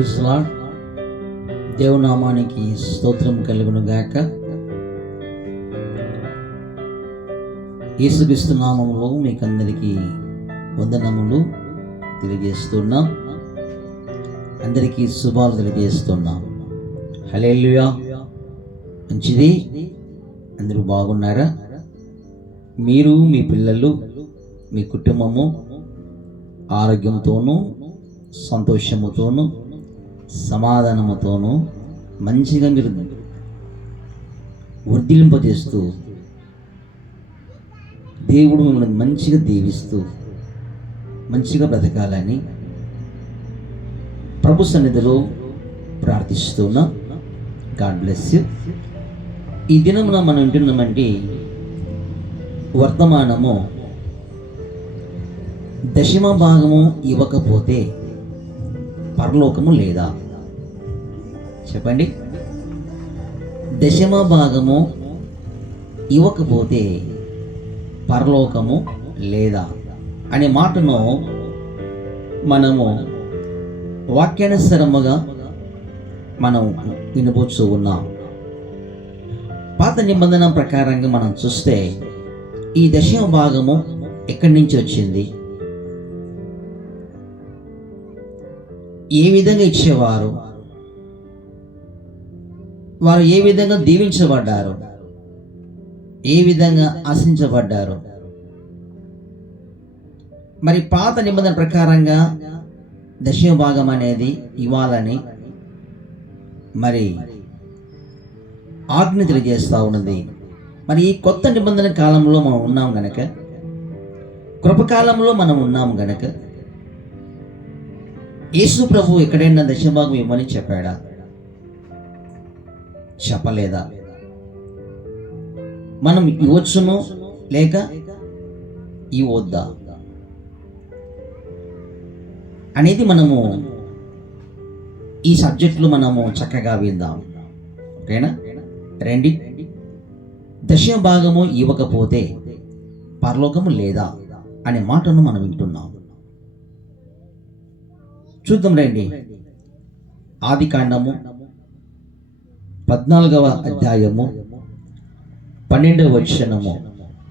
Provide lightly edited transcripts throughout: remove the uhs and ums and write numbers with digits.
Praise lord. దేవునామానికి స్తోత్రం కలుగును గాక. యేసుక్రీస్తు నామములో మీకందరికీ వందనములు తెలియజేస్తున్నాం. అందరికీ శుభాలు తెలియజేస్తున్నాం. హల్లెలూయా. మంచిది. అందరూ బాగున్నారా? మీరు, మీ పిల్లలు, మీ కుటుంబము ఆరోగ్యంతోనూ, సంతోషముతోనూ, సమాధానముతోనూ మంచిగా మీరు వర్ధిలింపజేస్తూ, దేవుడు మిమ్మల్ని మంచిగా దీవిస్తూ మంచిగా బ్రతకాలని ప్రభు సన్నిధిలో ప్రార్థిస్తున్నా. God bless you. ఈ దినమున మనం వింటున్నామంటే వర్తమానము, దశమ భాగము ఇవ్వకపోతే పరలోకము లేదా? చెప్పండి. దశమ భాగము ఇవ్వకపోతే పరలోకము లేదా అనే మాటను మనము వాక్యానుసారముగా మనం వినబోతూ ఉన్నాం. పాత నిబంధన ప్రకారంగా మనం చూస్తే ఈ దశమ భాగము ఎక్కడి నుంచి వచ్చింది, ఏ విధంగా ఇచ్చేవారు, వారు ఏ విధంగా దీవించబడ్డారు, ఏ విధంగా ఆశించబడ్డారు. మరి పాత నిబంధన ప్రకారంగా దశమ భాగం అనేది ఇవ్వాలని మరి ఆజ్ఞ తెలియజేస్తూ ఉన్నది. మరి ఈ కొత్త నిబంధన కాలంలో మనం ఉన్నాం గనక, కృపకాలంలో మనం ఉన్నాం గనక, యేసు ప్రభు ఎక్కడైనా దశభాగం ఇవ్వమని చెప్పాడా? చెప్పలేదా? మనం ఇవ్వచ్చును లేక ఇవ్వద్దా అనేది మనము ఈ సబ్జెక్టులో మనము చక్కగా విందాం. ఓకేనా? రండి. దశమ భాగము ఇవ్వకపోతే పరలోకము లేదా అనే మాటను మనం వింటున్నాం. చూద్దాం రండి. ఆదికాండము 14వ అధ్యాయము 12వ వచనము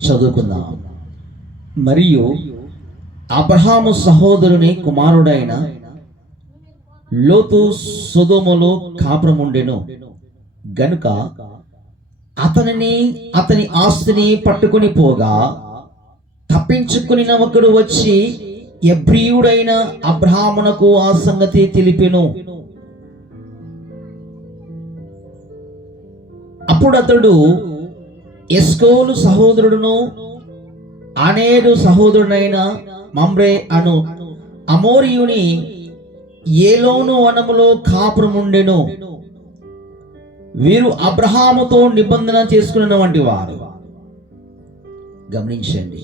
చదువుకుందాం. మరియు అబ్రహాము సహోదరుని కుమారుడైన లోతు సొదొమలో కాపురముండెను గనుక అతనిని, అతని ఆస్తిని పట్టుకుని పోగా తప్పించుకుని ఒకడు వచ్చి ఎబ్రీయుడైన అబ్రహామునకు ఆ సంగతి తెలిపెను. అప్పుడు అతడు ఎస్కోలు సహోదరుడును అనేడు సహోదరుడైన మమ్రే అను అమోరియుని ఏలోను వనములో కాపురముండెను. వీరు అబ్రహాముతో నిబంధన చేసుకున్న వంటి వారు. గమనించండి.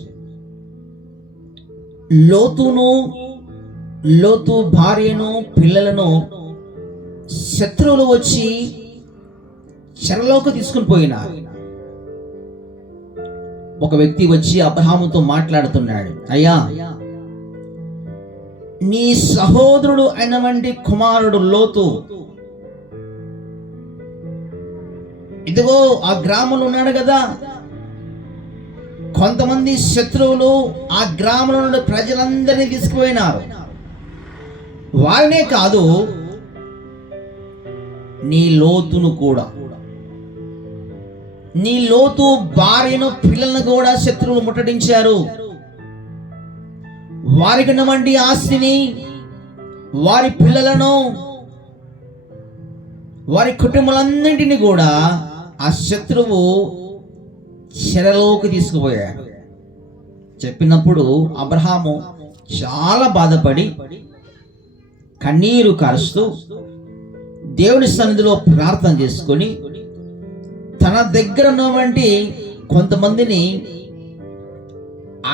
లోతు భార్యను, పిల్లలను శత్రువులు వచ్చి చెరలోకి తీసుకుని పోయినారు. ఒక వ్యక్తి వచ్చి అబ్రహాముతో మాట్లాడుతున్నాడు. అయ్యా, నీ సహోదరుడు అయినటువంటి కుమారుడు లోతు ఇదిగో ఆ గ్రామంలో ఉన్నాడు కదా. కొంతమంది శత్రువులు ఆ గ్రామంలో నుండి ప్రజలందరినీ తీసుకుపోయినారు. వారినే కాదు, నీ లోతును కూడా, నీ లోతు భార్యను, పిల్లలను కూడా శత్రువులు ముట్టడించారు. వారికి ఉన్నటువంటి ఆస్తిని, వారి పిల్లలను, వారి కుటుంబాలన్నింటినీ కూడా ఆ శత్రువు చెరలోకి తీసుకుపోయాడు. చెప్పినప్పుడు అబ్రహాము చాలా బాధపడి కన్నీరు కారుస్తూ దేవుని సన్నిధిలో ప్రార్థన చేసుకొని తన దగ్గర ఉన్నటువంటి కొంతమందిని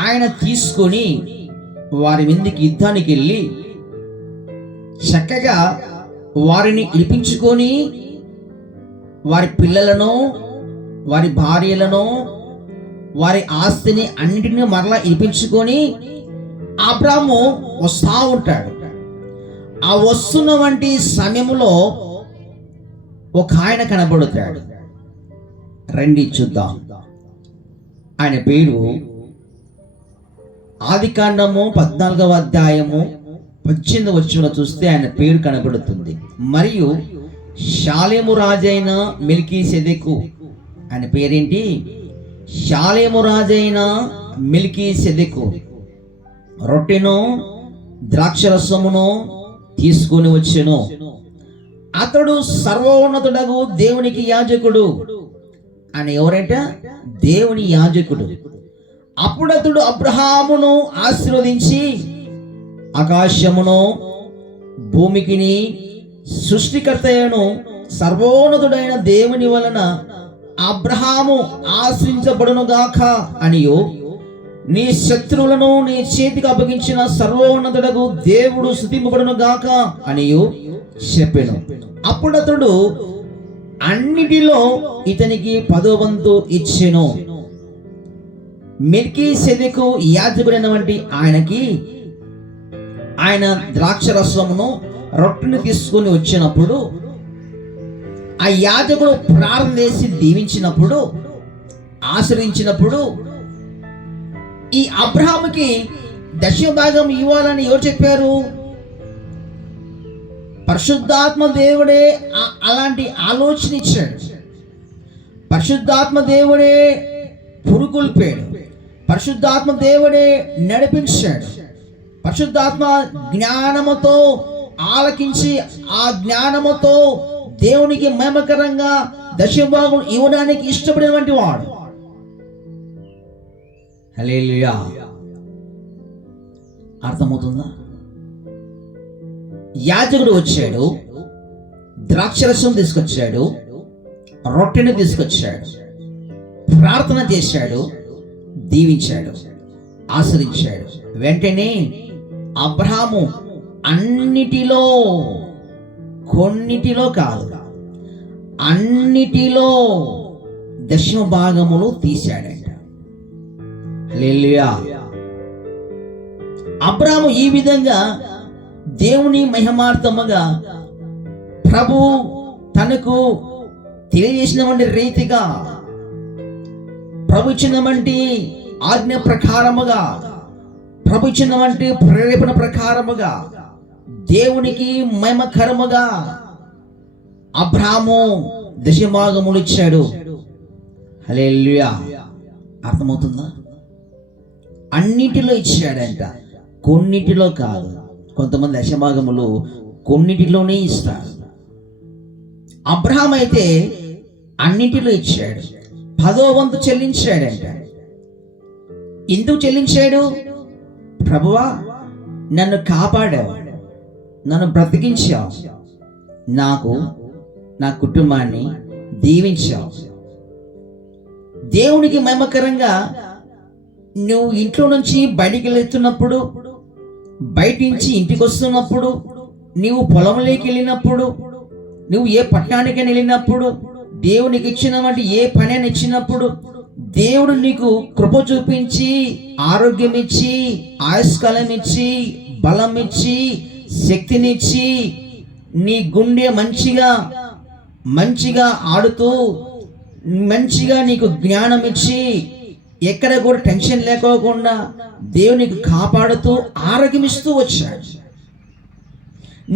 ఆయన తీసుకొని వారి మీదకి యుద్ధానికి వెళ్ళి చక్కగా వారిని ఇడిపించుకొని వారి పిల్లలను, వారి భార్యలను, వారి ఆస్తిని అన్నిటిని మరలా ఇప్పించుకొని అబ్రాము వస్తా ఉంటాడు. ఆ వస్తున్న వంటి సమయంలో ఒక ఆయన కనబడుతాడు. రండి చూద్దాం. ఆయన పేరు ఆదికాండము 14వ అధ్యాయము 18వ వచనంలో చూస్తే ఆయన పేరు కనబడుతుంది. మరియు షాలేము రాజైన మెల్కీసెదెకు, ఆయన పేరేంటి? షాలేము రాజైన మెల్కీసెదెకు రొట్టెను ద్రాక్షరసమును తీసుకొని వచ్చెను. అతడు సర్వోన్నతుడగు దేవునికి యాజకుడు. ఆయన ఎవరంట? దేవుని యాజకుడు. అప్పుడు అతడు అబ్రహామును ఆశీర్వదించి ఆకాశమును భూమికిని సృష్టికర్తయను సర్వోన్నతుడైన దేవుని వలన అబ్రహాము ఆశ్రయించబడునుగాక అనియు, నీ శత్రువులను నీ చేతికి అప్పగించిన సర్వోన్నతుడగు దేవుడు స్తుతింపబడునుగాక అనియు చెప్పెను. అప్పుడు అతడు అన్నిటిలో ఇతనికి 10వ వంతు ఇచ్చెను. మెల్కీసెదెకు యాజకుడైనటువంటి ఆయనకి ఆయన ద్రాక్షరసమును రొట్టెను తీసుకొని వచ్చినప్పుడు ఆ యాజకుడు ప్రార్థన చేసి దీవించినప్పుడు, ఆశ్రయించినప్పుడు ఈ అబ్రహాముకి దశమ భాగం ఇవ్వాలని ఎవరు చెప్పారు? పరిశుద్ధాత్మ దేవుడే అలాంటి ఆలోచన ఇచ్చాడు. పరిశుద్ధాత్మ దేవుడే పురుగొల్పాడు. పరిశుద్ధాత్మ దేవుడే నడిపించాడు. పరిశుద్ధాత్మ జ్ఞానముతో ఆలకించి ఆ జ్ఞానముతో దేవునికి మహిమకరంగా దశభాగం ఇవ్వడానికి ఇష్టపడినటువంటి వాడు. హల్లెలూయా. అర్థమవుతుందా? యాజకుడు వచ్చాడు, ద్రాక్షరసం తీసుకొచ్చాడు, రొట్టెను తీసుకొచ్చాడు, ప్రార్థన చేశాడు, దీవించాడు, ఆశ్రయించాడు. వెంటనే అబ్రహాము అన్నిటిలో, కొన్నిటిలో కాదు, అన్నిటిలో దశమ భాగములు తీశాడంట. హల్లెలూయా. అబ్రహాము ఈ విధంగా దేవుని మహిమార్థముగా ప్రభు తనకు తెలియజేసినటువంటి రీతిగా, ప్రభు ఇచ్చినటువంటి ఆజ్ఞ ప్రకారముగా, ప్రభు ఇచ్చినటువంటి ప్రేరేపణ ప్రకారముగా దేవునికి మహిమకరముగా అబ్రహాము దశభాగములు ఇచ్చాడు. హల్లెలూయా. అర్థమవుతుందా? అన్నిటిలో ఇచ్చాడంట, కొన్నిటిలో కాదు. కొంతమంది దశభాగములు కొన్నిటిలోనే ఇస్తారు. అబ్రహాం అయితే అన్నిటిలో ఇచ్చాడు. 10వ వంతు చెల్లించాడంట. ఎందుకు చెల్లించాడు? ప్రభువా, నన్ను కాపాడావు, నన్ను బ్రతికించావు, నాకు నా కుటుంబాన్ని దీవించావు. దేవునికి మహిమకరంగా నువ్వు ఇంట్లో నుంచి బయటికి వెళ్తున్నప్పుడు, బయట నుంచి ఇంటికి వస్తున్నప్పుడు, నీవు పొలంలోకి వెళ్ళినప్పుడు, నువ్వు ఏ పట్టణానికి వెళ్ళినప్పుడు, దేవునికి ఇచ్చినటువంటి ఏ పని ఇచ్చినప్పుడు దేవుడు నీకు కృప చూపించి, ఆరోగ్యం ఇచ్చి, ఆయుష్కాలం ఇచ్చి, బలం ఇచ్చి, శక్తినిచ్చి, నీ గుండె మంచిగా ఆడుతూ, మంచిగా నీకు జ్ఞానం ఇచ్చి, ఎక్కడ కూడా టెన్షన్ లేకోకుండా దేవునికి కాపాడుతూ ఆరోగ్యం ఇస్తూ వచ్చాడు.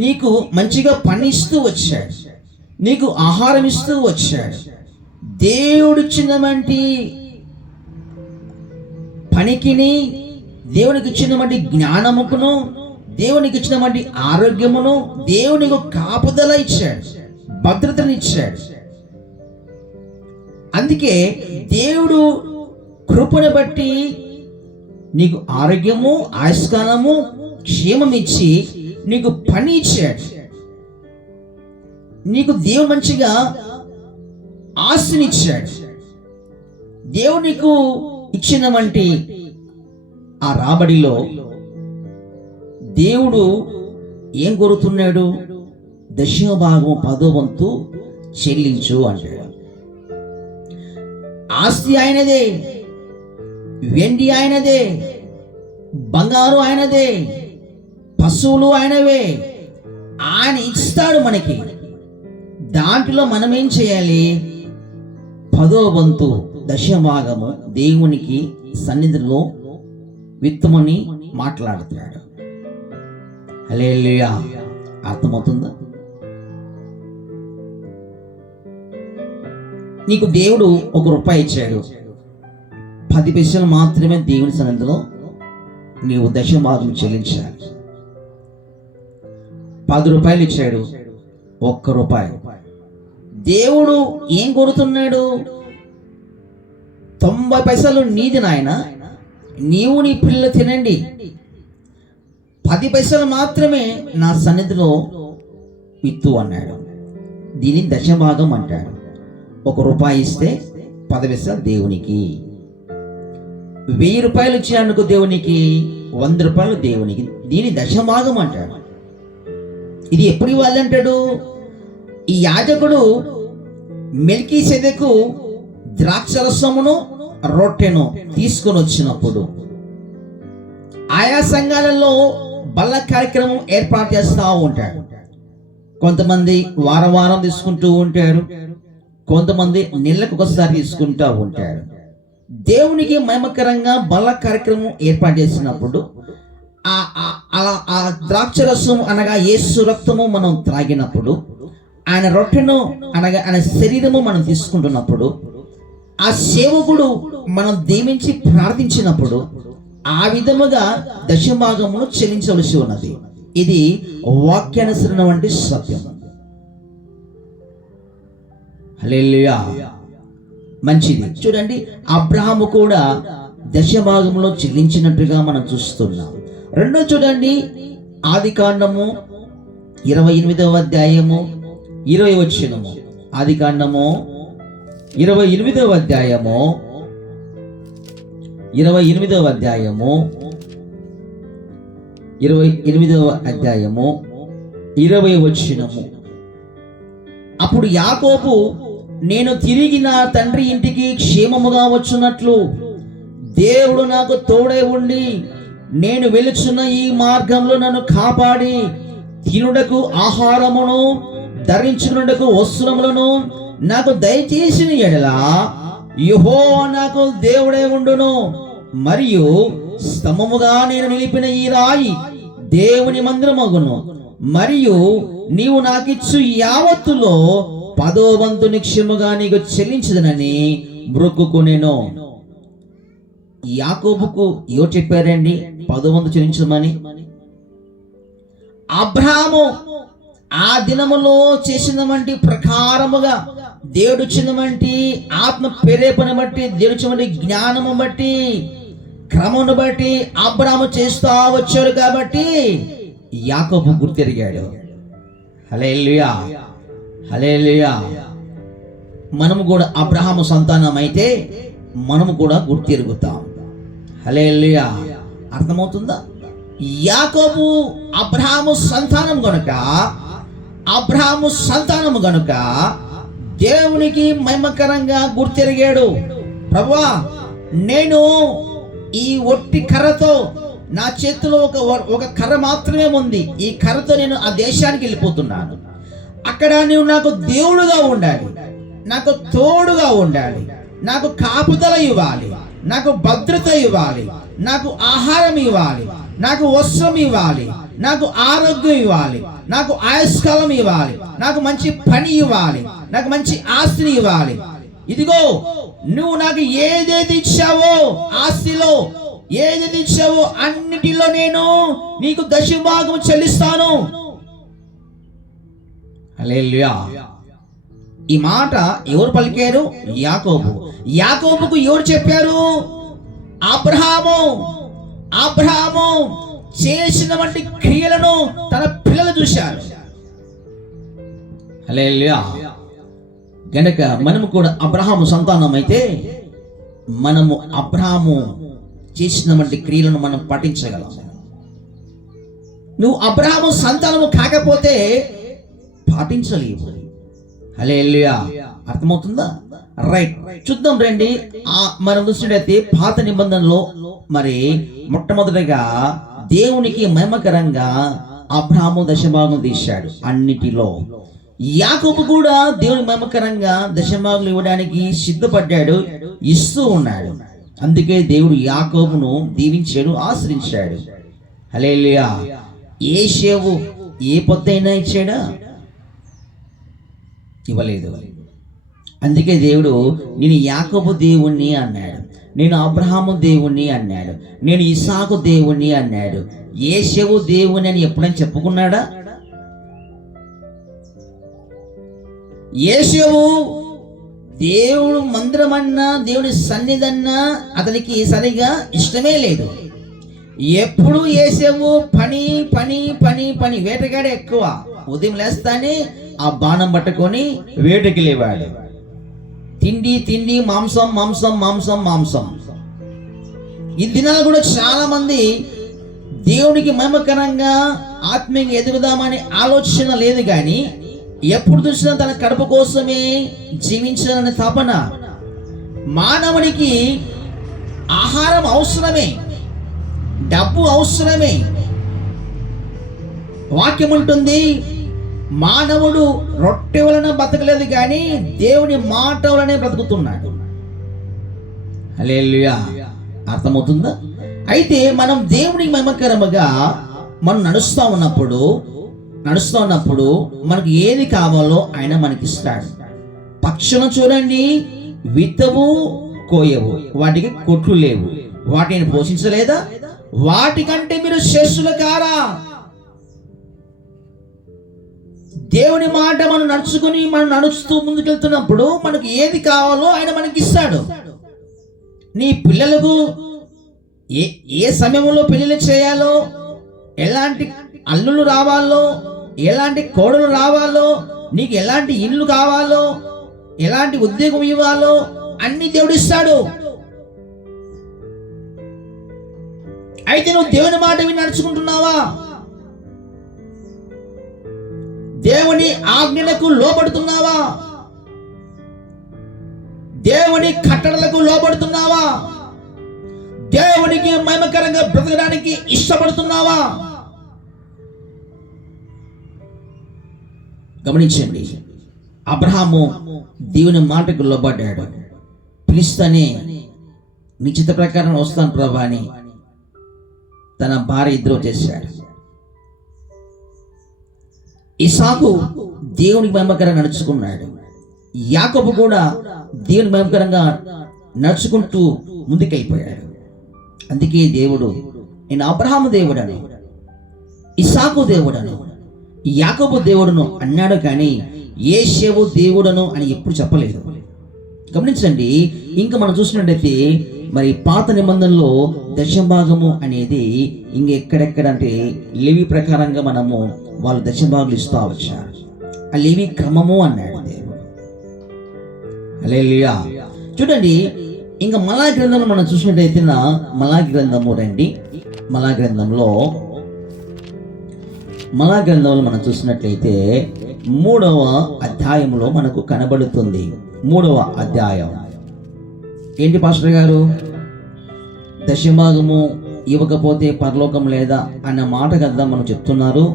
నీకు మంచిగా పని ఇస్తూ వచ్చాడు, నీకు ఆహారం ఇస్తూ వచ్చాడు. దేవుడిచ్చినటువంటి పనికిని, దేవునికి ఇచ్చినటువంటి జ్ఞానముకును, దేవునికి ఇచ్చినటువంటి ఆరోగ్యమును, దేవునికి కాపుదల ఇచ్చాడు, భద్రతనిచ్చాడు. అందుకే దేవుడు కృపను బట్టి నీకు ఆరోగ్యము, ఆయుష్కాలము, క్షేమం ఇచ్చి నీకు పని ఇచ్చాడు. నీకు దేవుడు మంచిగా ఆశనిచ్చాడు. దేవుడు నీకు ఇచ్చినటువంటి ఆ రాబడిలో దేవుడు ఏం కోరుతున్నాడు? దశమ భాగం 10వ వంతు చెల్లించు అంటాడు. ఆస్తి ఆయనదే, వెండి ఆయనదే, బంగారు ఆయనదే, పశువులు ఆయనవే, ఆయన ఇస్తాడు మనకి. దాంట్లో మనం ఏం చేయాలి? 10వ వంతు దశభాగము దేవునికి సన్నిధిలో విత్తమని మాట్లాడుతున్నాడు. హల్లెలూయా. అర్థమవుతుందా? నీకు దేవుడు ₹1 ఇచ్చాడు, 10 పైసలు మాత్రమే దేవుని సన్నిధిలో నీవు దశభాగం చెల్లించాలి. ₹10 ఇచ్చాడు, ₹1. దేవుడు ఏం కోరుతున్నాడు? 90 పైసలు నీది నాయన, నీవు నీ పిల్లలు తినండి, 10 పైసలు మాత్రమే నా సన్నిధిలో విత్తు అన్నాడు. దీన్ని దశభాగం అంటాడు. ₹1 ఇస్తే 10 పైసలు దేవునికి, ₹1000 ఇచ్చినందుకు దేవునికి, ₹100 దేవునికి. దీని దశభాగం అంటాడు. ఇది ఎప్పుడు ఇవ్వాలి అంటాడు? ఈ యాజకుడు మెల్కీసెదెకు ద్రాక్షరసమును రొట్టెను తీసుకొని వచ్చినప్పుడు ఆయా సంఘాలలో బల్ల కార్యక్రమం ఏర్పాటు చేస్తూ ఉంటాడు. కొంతమంది వారం తీసుకుంటూ ఉంటారు, కొంతమంది నెలకు ఒకసారి తీసుకుంటూ ఉంటాడు. దేవునికి మహిమకరంగా బల్ల కార్యక్రమం ఏర్పాటు చేసినప్పుడు ఆ ద్రాక్షరసం అనగా యేసు రక్తము మనం త్రాగినప్పుడు, ఆయన రొట్టెను అనగా ఆయన శరీరము మనం తీసుకుంటున్నప్పుడు, ఆ సేవకుడు మనం దీవించి ప్రార్థించినప్పుడు ఆ విధముగా దశభాగమును చెల్లించవలసి ఉన్నది. ఇది వాక్యానుసరణ వంటి సత్యం. హల్లెలూయా. మంచిది. చూడండి, అబ్రహాము కూడా దశభాగంలో చెల్లించినట్టుగా మనం చూస్తున్నాం. రెండో చూడండి, ఆదికాండము 28వ అధ్యాయము 20వ వచనము. ఆదికాండము 28వ అధ్యాయము 28వ అధ్యాయము 20వ వచనము. అప్పుడు యాకోబు, నేను తిరిగి నా తండ్రి ఇంటికి క్షేమముగా వచ్చున్నట్లు దేవుడు నాకు తోడై ఉండి నేను వెలుచున్న ఈ మార్గంలో నన్ను కాపాడి తినుటకు ఆహారమును ధరించుకున్నటకు వస్త్రములను నాకు దయచేసిన ఎడల యెహోవా నాకు దేవుడే ఉండును. మరియు స్తంభముగా నేను నిలిపిన ఈ రాయి దేవుని మందిరమగును. మరియు నీవు నాకిచ్చు యావత్తులో 10వ వంతు నిక్షేమముగా నీకు చెల్లించదనని మొక్కుకొనెను. యాకోబుకు ఎవరు చెప్పారండి 10వ వంతు చెల్లించమని? అబ్రహాము ఆ దినములో చేసిన వంటి ప్రకారముగా దేవుడు ఇచ్చిన వంటి ఆత్మ ప్రేరేపణ బట్టి, దేవుడు ఇచ్చిన వంటి జ్ఞానము బట్టి, క్రమమును బట్టి అబ్రహాము చేస్తూ వచ్చాడు. కాబట్టి యాకోబు గుర్తెరిగాడు. హల్లెలూయా, హల్లెలూయా. మనము కూడా అబ్రహాము సంతానం అయితే మనము కూడా గుర్తెరుగుతాం. హల్లెలూయా. అర్థమవుతుందా? యాకోబు అబ్రహాము సంతానం గనుక దేవునికి మహిమకరంగా గుర్తెరిగాడు. ప్రభువా, నేను ఈ ఒట్టి కర్రతో, నా చేతిలో ఒక కర్ర మాత్రమే ఉంది, ఈ కర్రతో నేను ఆ దేశానికి వెళ్ళిపోతున్నాను. అక్కడ నువ్వు నాకు దేవుడుగా ఉండాలి, నాకు తోడుగా ఉండాలి, నాకు కాపుదల ఇవ్వాలి, నాకు భద్రత ఇవ్వాలి, నాకు ఆహారం ఇవ్వాలి, నాకు వస్త్రం ఇవ్వాలి, నాకు ఆరోగ్యం ఇవ్వాలి, నాకు ఆయుష్కాలం ఇవ్వాలి, నాకు మంచి పని ఇవ్వాలి, నాకు మంచి ఆస్తిని ఇవ్వాలి. ఇదిగో నువ్వు నాకు ఏదైతే ఇచ్చావో, ఆస్తిలో ఏదైతే ఇచ్చావో అన్నిటిలో నేను నీకు దశభాగం చెల్లిస్తాను. హల్లెలూయా. ఈ మాట ఎవరు పలికారు? యాకోబు. యాకోబుకు ఎవరు చెప్పారు? అబ్రహాము చేసిన వంటి క్రియలను తన పిల్లలు చూశారు. హల్లెలూయా. గనక మనము కూడా అబ్రహాము సంతానం అయితే మనము అబ్రహాము చేసిన వంటి క్రియలను మనం పాటించగలం. నువ్వు అబ్రహాము సంతానము కాకపోతే పాటించలేవు. హల్లెలూయా. అర్థమవుతుందా? రైట్, చూద్దాం రండి. మనం చూసినట్లయితే పాత నిబంధనలో మరి మొట్టమొదటిగా దేవునికి మహిమకరంగా అబ్రహాము దశభాగం తీశాడు అన్నిటిలో. యాకోబు కూడా దేవుని మహిమకరంగా దశభాగం ఇవ్వడానికి సిద్ధపడ్డాడు, ఇస్తూ ఉన్నాడు. అందుకే దేవుడు యాకోబును దీవించాడు, ఆశ్రయించాడు. హల్లెలూయా. ఏసేవు ఏ పొద్దైనా ఇచ్చాడా? ఇవ్వలేదు. అందుకే దేవుడు నేను యాకోబు దేవుణ్ణి అన్నాడు, నేను అబ్రహాము దేవుణ్ణి అన్నాడు, నేను ఇసాకు దేవుణ్ణి అన్నాడు. ఏసేవు దేవుని అని ఎప్పుడైనా చెప్పుకున్నాడా? ఏసేవు దేవుడు మందిరమన్నా దేవుని సన్నిధన్నా అతనికి సరిగా ఇష్టమే లేదు. ఎప్పుడు ఏసేవు పని పని పని పని, వేటగాడే ఎక్కువ. ఉదయం లేస్తానే ఆ బాణం పట్టుకొని వేటకి లేవాడు. తిండి తిండి, మాంసం మాంసం మాంసం మాంసం. ఈ దినాలు కూడా చాలా మంది దేవునికి మహిమకరంగా ఆత్మీయంగా ఎదుగుదామని ఆలోచన లేదు, కానీ ఎప్పుడు చూసినా తన కడుపు కోసమే జీవించాలనే తపన. మానవునికి ఆహారం అవసరమే, డబ్బు అవసరమే. వాక్యం ఉంటుంది, మానవుడు రొట్టె వలన బతకలేదు కానీ దేవుని మాట వలనే బ్రతుకుతున్నాడు. హల్లెలూయా. అర్థమవుతుందా? అయితే మనం దేవునికి మహిమకరముగా మనం నడుస్తూ ఉన్నప్పుడు మనకు ఏది కావాలో ఆయన మనకిస్తాడు. పక్షులను చూడండి, విత్తవు కోయవు, వాటికి కొట్లు లేవు, వాటిని పోషించలేదా? వాటికంటే మీరు శ్రేష్ఠులు కారా? దేవుని మాట మనం నడుస్తూ ముందుకెళ్తున్నప్పుడు మనకు ఏది కావాలో ఆయన మనకి ఇస్తాడు. నీ పిల్లలకు ఏ సమయంలో పెళ్లిళ్ళు చేయాలో, ఎలాంటి అల్లులు రావాలో, ఎలాంటి కోడలు రావాలో, నీకు ఎలాంటి ఇల్లు కావాలో, ఎలాంటి ఉద్యోగం ఇవ్వాలో అన్ని దేవుడు ఇస్తాడు. అయితే నువ్వు దేవుని మాట విని నడుచుకుంటున్నావా? దేవుని ఆజ్ఞలకు లోబడుతున్నావా? దేవుని కట్టడలకు లోబడుతున్నావా? దేవునికి మహిమకరంగా బ్రతకడానికి ఇష్టపడుతున్నావా? గమనించండి, అబ్రహాము దేవుని మాటకు లోబడ్డాడు. పిలిస్తేనే నిశ్చిత ప్రకారం వస్తాను ప్రభా అని తన భార్య ఇద్దరు చేశాడు. ఇసాకు దేవునికి మహిమకరంగా నడుచుకున్నాడు. యాకోబు కూడా దేవుని మహిమకరంగా నడుచుకుంటూ ముందుకెళ్ళిపోయాడు. అందుకే దేవుడు నేను అబ్రహాము దేవుడను, ఇసాకు దేవుడను, యాకోబు దేవుడును అన్నాడు, కానీ యేషేవు దేవుడను అని ఎప్పుడు చెప్పలేదు. గమనించండి. ఇంకా మనం చూసినట్టయితే మరి పాత నిబంధనలో దశభాగము అనేది ఇంకెక్కడెక్కడ అంటే లేవి ప్రకారంగా మనము వాళ్ళు దశభాగులు ఇస్తూ వచ్చారు. ఆ లేవి క్రమము అన్నాడు దేవుడు. హల్లెలూయా. చూడండి, ఇంకా మలా గ్రంథంలో మనం చూసినట్టయితే మలా గ్రంథము రండి. మలా గ్రంథంలో మనం చూసినట్లయితే 3వ అధ్యాయంలో మనకు కనబడుతుంది. 3వ అధ్యాయం ఏంటి పాస్టర్ గారు? దశభాగము ఇవ్వకపోతే పరలోకం లేదా అన్న మాట కదా మనం చెప్తున్నారు.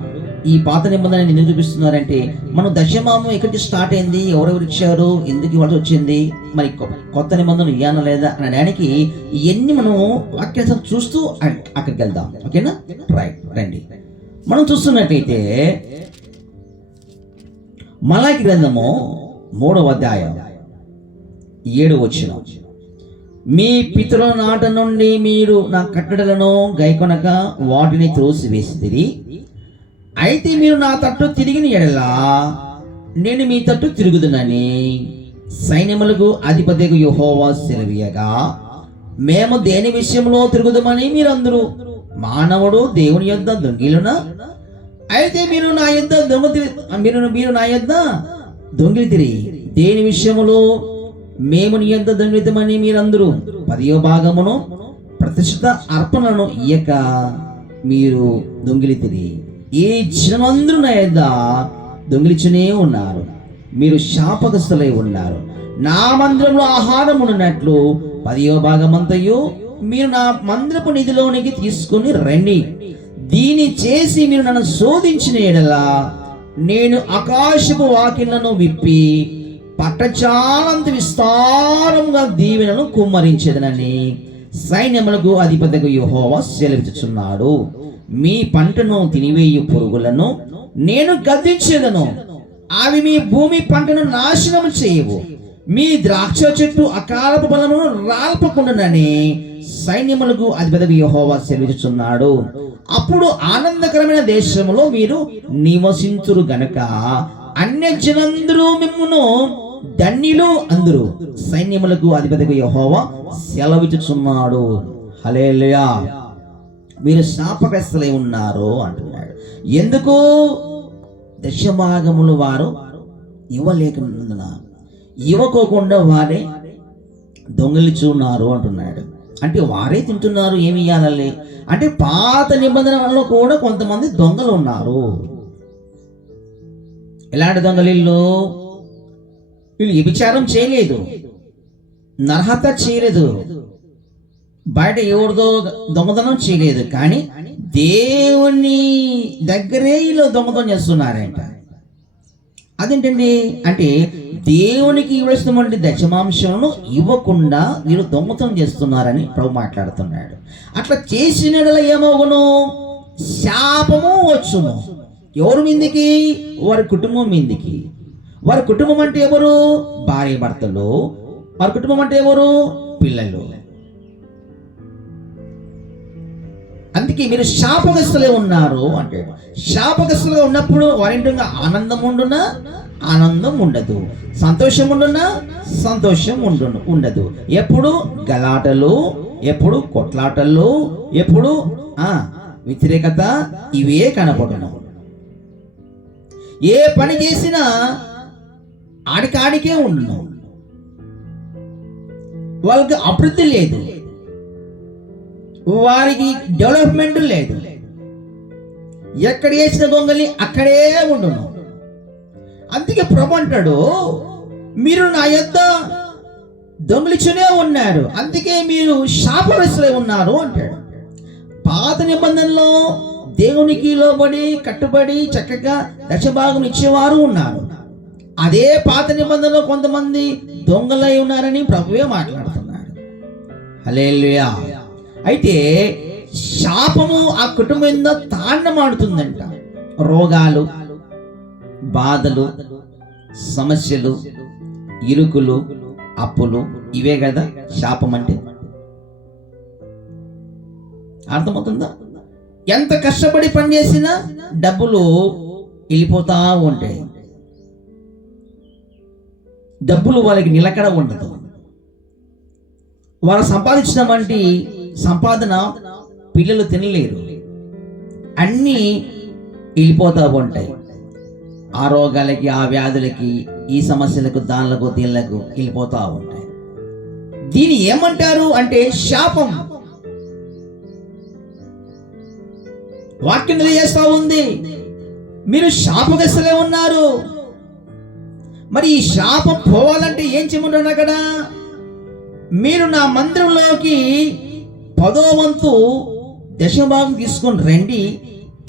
ఈ పాత నిబంధన ఎందుకు చూపిస్తున్నారంటే, మనం దశభాగం ఎక్కడి స్టార్ట్ అయింది, ఎవరెవరు ఇచ్చారు, ఎందుకు ఇవ్వాల్సి వచ్చింది, మరి కొత్త నిబంధన ఇవ్వనా లేదా అనడానికి ఇవన్నీ మనం వాక్యాన్ని చూస్తూ అక్కడికి వెళ్దాం. ఓకేనా? రైట్, రండి. మనం చూస్తున్నట్లయితే మలాకి గ్రంథము 3వ అధ్యాయం 7వ వచనం, మీ పితరుల నాట నుండి మీరు నా కట్టడలను గైకొనక వాటిని త్రోసివేసితిరి. అయితే మీరు నా తట్టు తిరిగిన ఎడలా నేను మీ తట్టు తిరుగుదునని సైన్యములకు అధిపతికి యెహోవా సెలవీయగా, మేము దేని విషయంలో తిరుగుదామని మీరందరూ, మానవుడు దేవుని యొద్ద దొంగిలునా? అయితే మీరు నా యొద్ద దొంగిలితిరి. దేని విషయములో? మేము నీ యొద్ద దొంగిలితమని మీరందరూ 10వ భాగమును ప్రతిష్ఠిత అర్పణను ఇయ్యక మీరు దొంగిలితిరి. ఈ జనమందరూ నా యొద్ద దొంగిలిచునే ఉన్నారు. మీరు శాపగ్రస్తులై ఉన్నారు. నా మందిరంలో ఆహారం ఉన్నట్లు 10వ భాగమంతయు మీరు నా మందిరపు నిధిలోనికి తీసుకుని రండి. దీని చేసి మీరు నన్ను శోధించిన ఎడలా నేను ఆకాశపు వాకిళ్లను విప్పి పట్టచాలంత విస్తారంగా దీవెనను కుమ్మరించేదనని సైన్యములకు అధిపతిగా యెహోవా సెలవిస్తున్నాడు. మీ పంటను తినివేయు పురుగులను నేను గద్దించేదను, అవి మీ భూమి పంటను నాశనం చేయవు. మీ ద్రాక్ష చెట్టు అకాలపు ఫలమును రాల్పకుండానని సైన్యములకు అధిపతిగా యెహోవా సెలవిస్తున్నాడు. అప్పుడు ఆనందకరమైన దేశములో మీరు నివసించురు గనుక అన్యజనులందరూ మిమ్మును ధన్యులు అందరూ. సైన్యములకు అధిపతిగా యెహోవా సెలవిస్తున్నాడు. హల్లెలూయా. మీరు శాపగ్రస్తులై ఉన్నారు అంటున్నాడు. ఎందుకు? దశభాగములు వారు ఇవ్వలేకున్నందున, ఇవ్వకోకుండా వారే దొంగిలిచున్నారు అంటున్నాడు. అంటే వారే తింటున్నారు, ఏమి ఇవ్వాలి అంటే పాత నిబంధనలో కూడా కొంతమంది దొంగలు ఉన్నారు. ఎలాంటి దొంగలు? వీళ్ళు వ్యభిచారం చేయలేదు, నరహత చేయలేదు, బయట ఎవరిదో దొంగతనం చేయలేదు, కానీ దేవుని దగ్గరే వీళ్ళు దొంగతనం చేస్తున్నారంట. అదేంటండి అంటే దేవునికి ఇవ్వాల్సినటువంటి దశమాంశంను ఇవ్వకుండా వీరు దొంగతనం చేస్తున్నారని ప్రభు మాట్లాడుతున్నాడు. అట్లా చేసిన ఏమవును? శాపము వచ్చును. ఎవరి మీదికి? వారి కుటుంబం మీదికి. వారి కుటుంబం అంటే ఎవరు? భార్య భర్తలు. వారి కుటుంబం అంటే ఎవరు? పిల్లలు. అందుకే మీరు శాపగ్రస్తులే ఉన్నారు అంటే, శాపగ్రస్తులుగా ఉన్నప్పుడు వారింటిగా ఆనందం ఉండునా? ఆనందం ఉండదు. సంతోషం ఉండునా? సంతోషం ఉండదు. ఎప్పుడు గలాటలు, ఎప్పుడు కొట్లాటలు, ఎప్పుడు వ్యతిరేకత, ఇవే కనపడను. ఏ పని చేసినా ఆడికాడికే ఉండును. వాళ్ళకి అభివృద్ధి లేదు, వారికి డెవలప్మెంట్ లేదు. ఎక్కడ వేసిన గొంగలి అక్కడే ఉండును. అందుకే ప్రభు అంటాడు, మీరు నా యొద్ద దొంగిలిచునే ఉన్నారు, అందుకే మీరు శాపగ్రస్తులై ఉన్నారు అంటాడు. పాత నిబంధనలో దేవునికి లోబడి కట్టుబడి చక్కగా దశభాగం ఇచ్చేవారు ఉన్నారు. అదే పాత నిబంధనలో కొంతమంది దొంగలై ఉన్నారని ప్రభువే మాట్లాడుతున్నాడు. హల్లెలూయా. అయితే శాపము ఆ కుటుంబం మీద తాండమాడుతుందంట. రోగాలు, బాధలు, సమస్యలు, ఇరుకులు, అప్పులు, ఇవే కదా శాపం అంటే. అర్థమవుతుందా? ఎంత కష్టపడి పని చేసినా డబ్బులు వెళ్ళిపోతా ఉంటాయి. డబ్బులు వాళ్ళకి నిలకడ ఉండదు. వాళ్ళు సంపాదించిన వంటి సంపాదన పిల్లలు తినలేరు, అన్నీ వెళ్ళిపోతూ ఉంటాయి. ఆ రోగాలకి, ఆ వ్యాధులకి, ఈ సమస్యలకు, దానిలకు, దీనిలకు వెళ్ళిపోతూ ఉంటాయి. దీన్ని ఏమంటారు అంటే శాపం. వాక్యం తెలియజేస్తా ఉంది, మీరు శాపగ్రస్తులే ఉన్నారు. మరి ఈ శాపం పోవాలంటే ఏం చేయమంటున్నారు అక్కడ? మీరు నా మందిరంలోకి 10వ వంతు దశభాగం తీసుకొని రండి,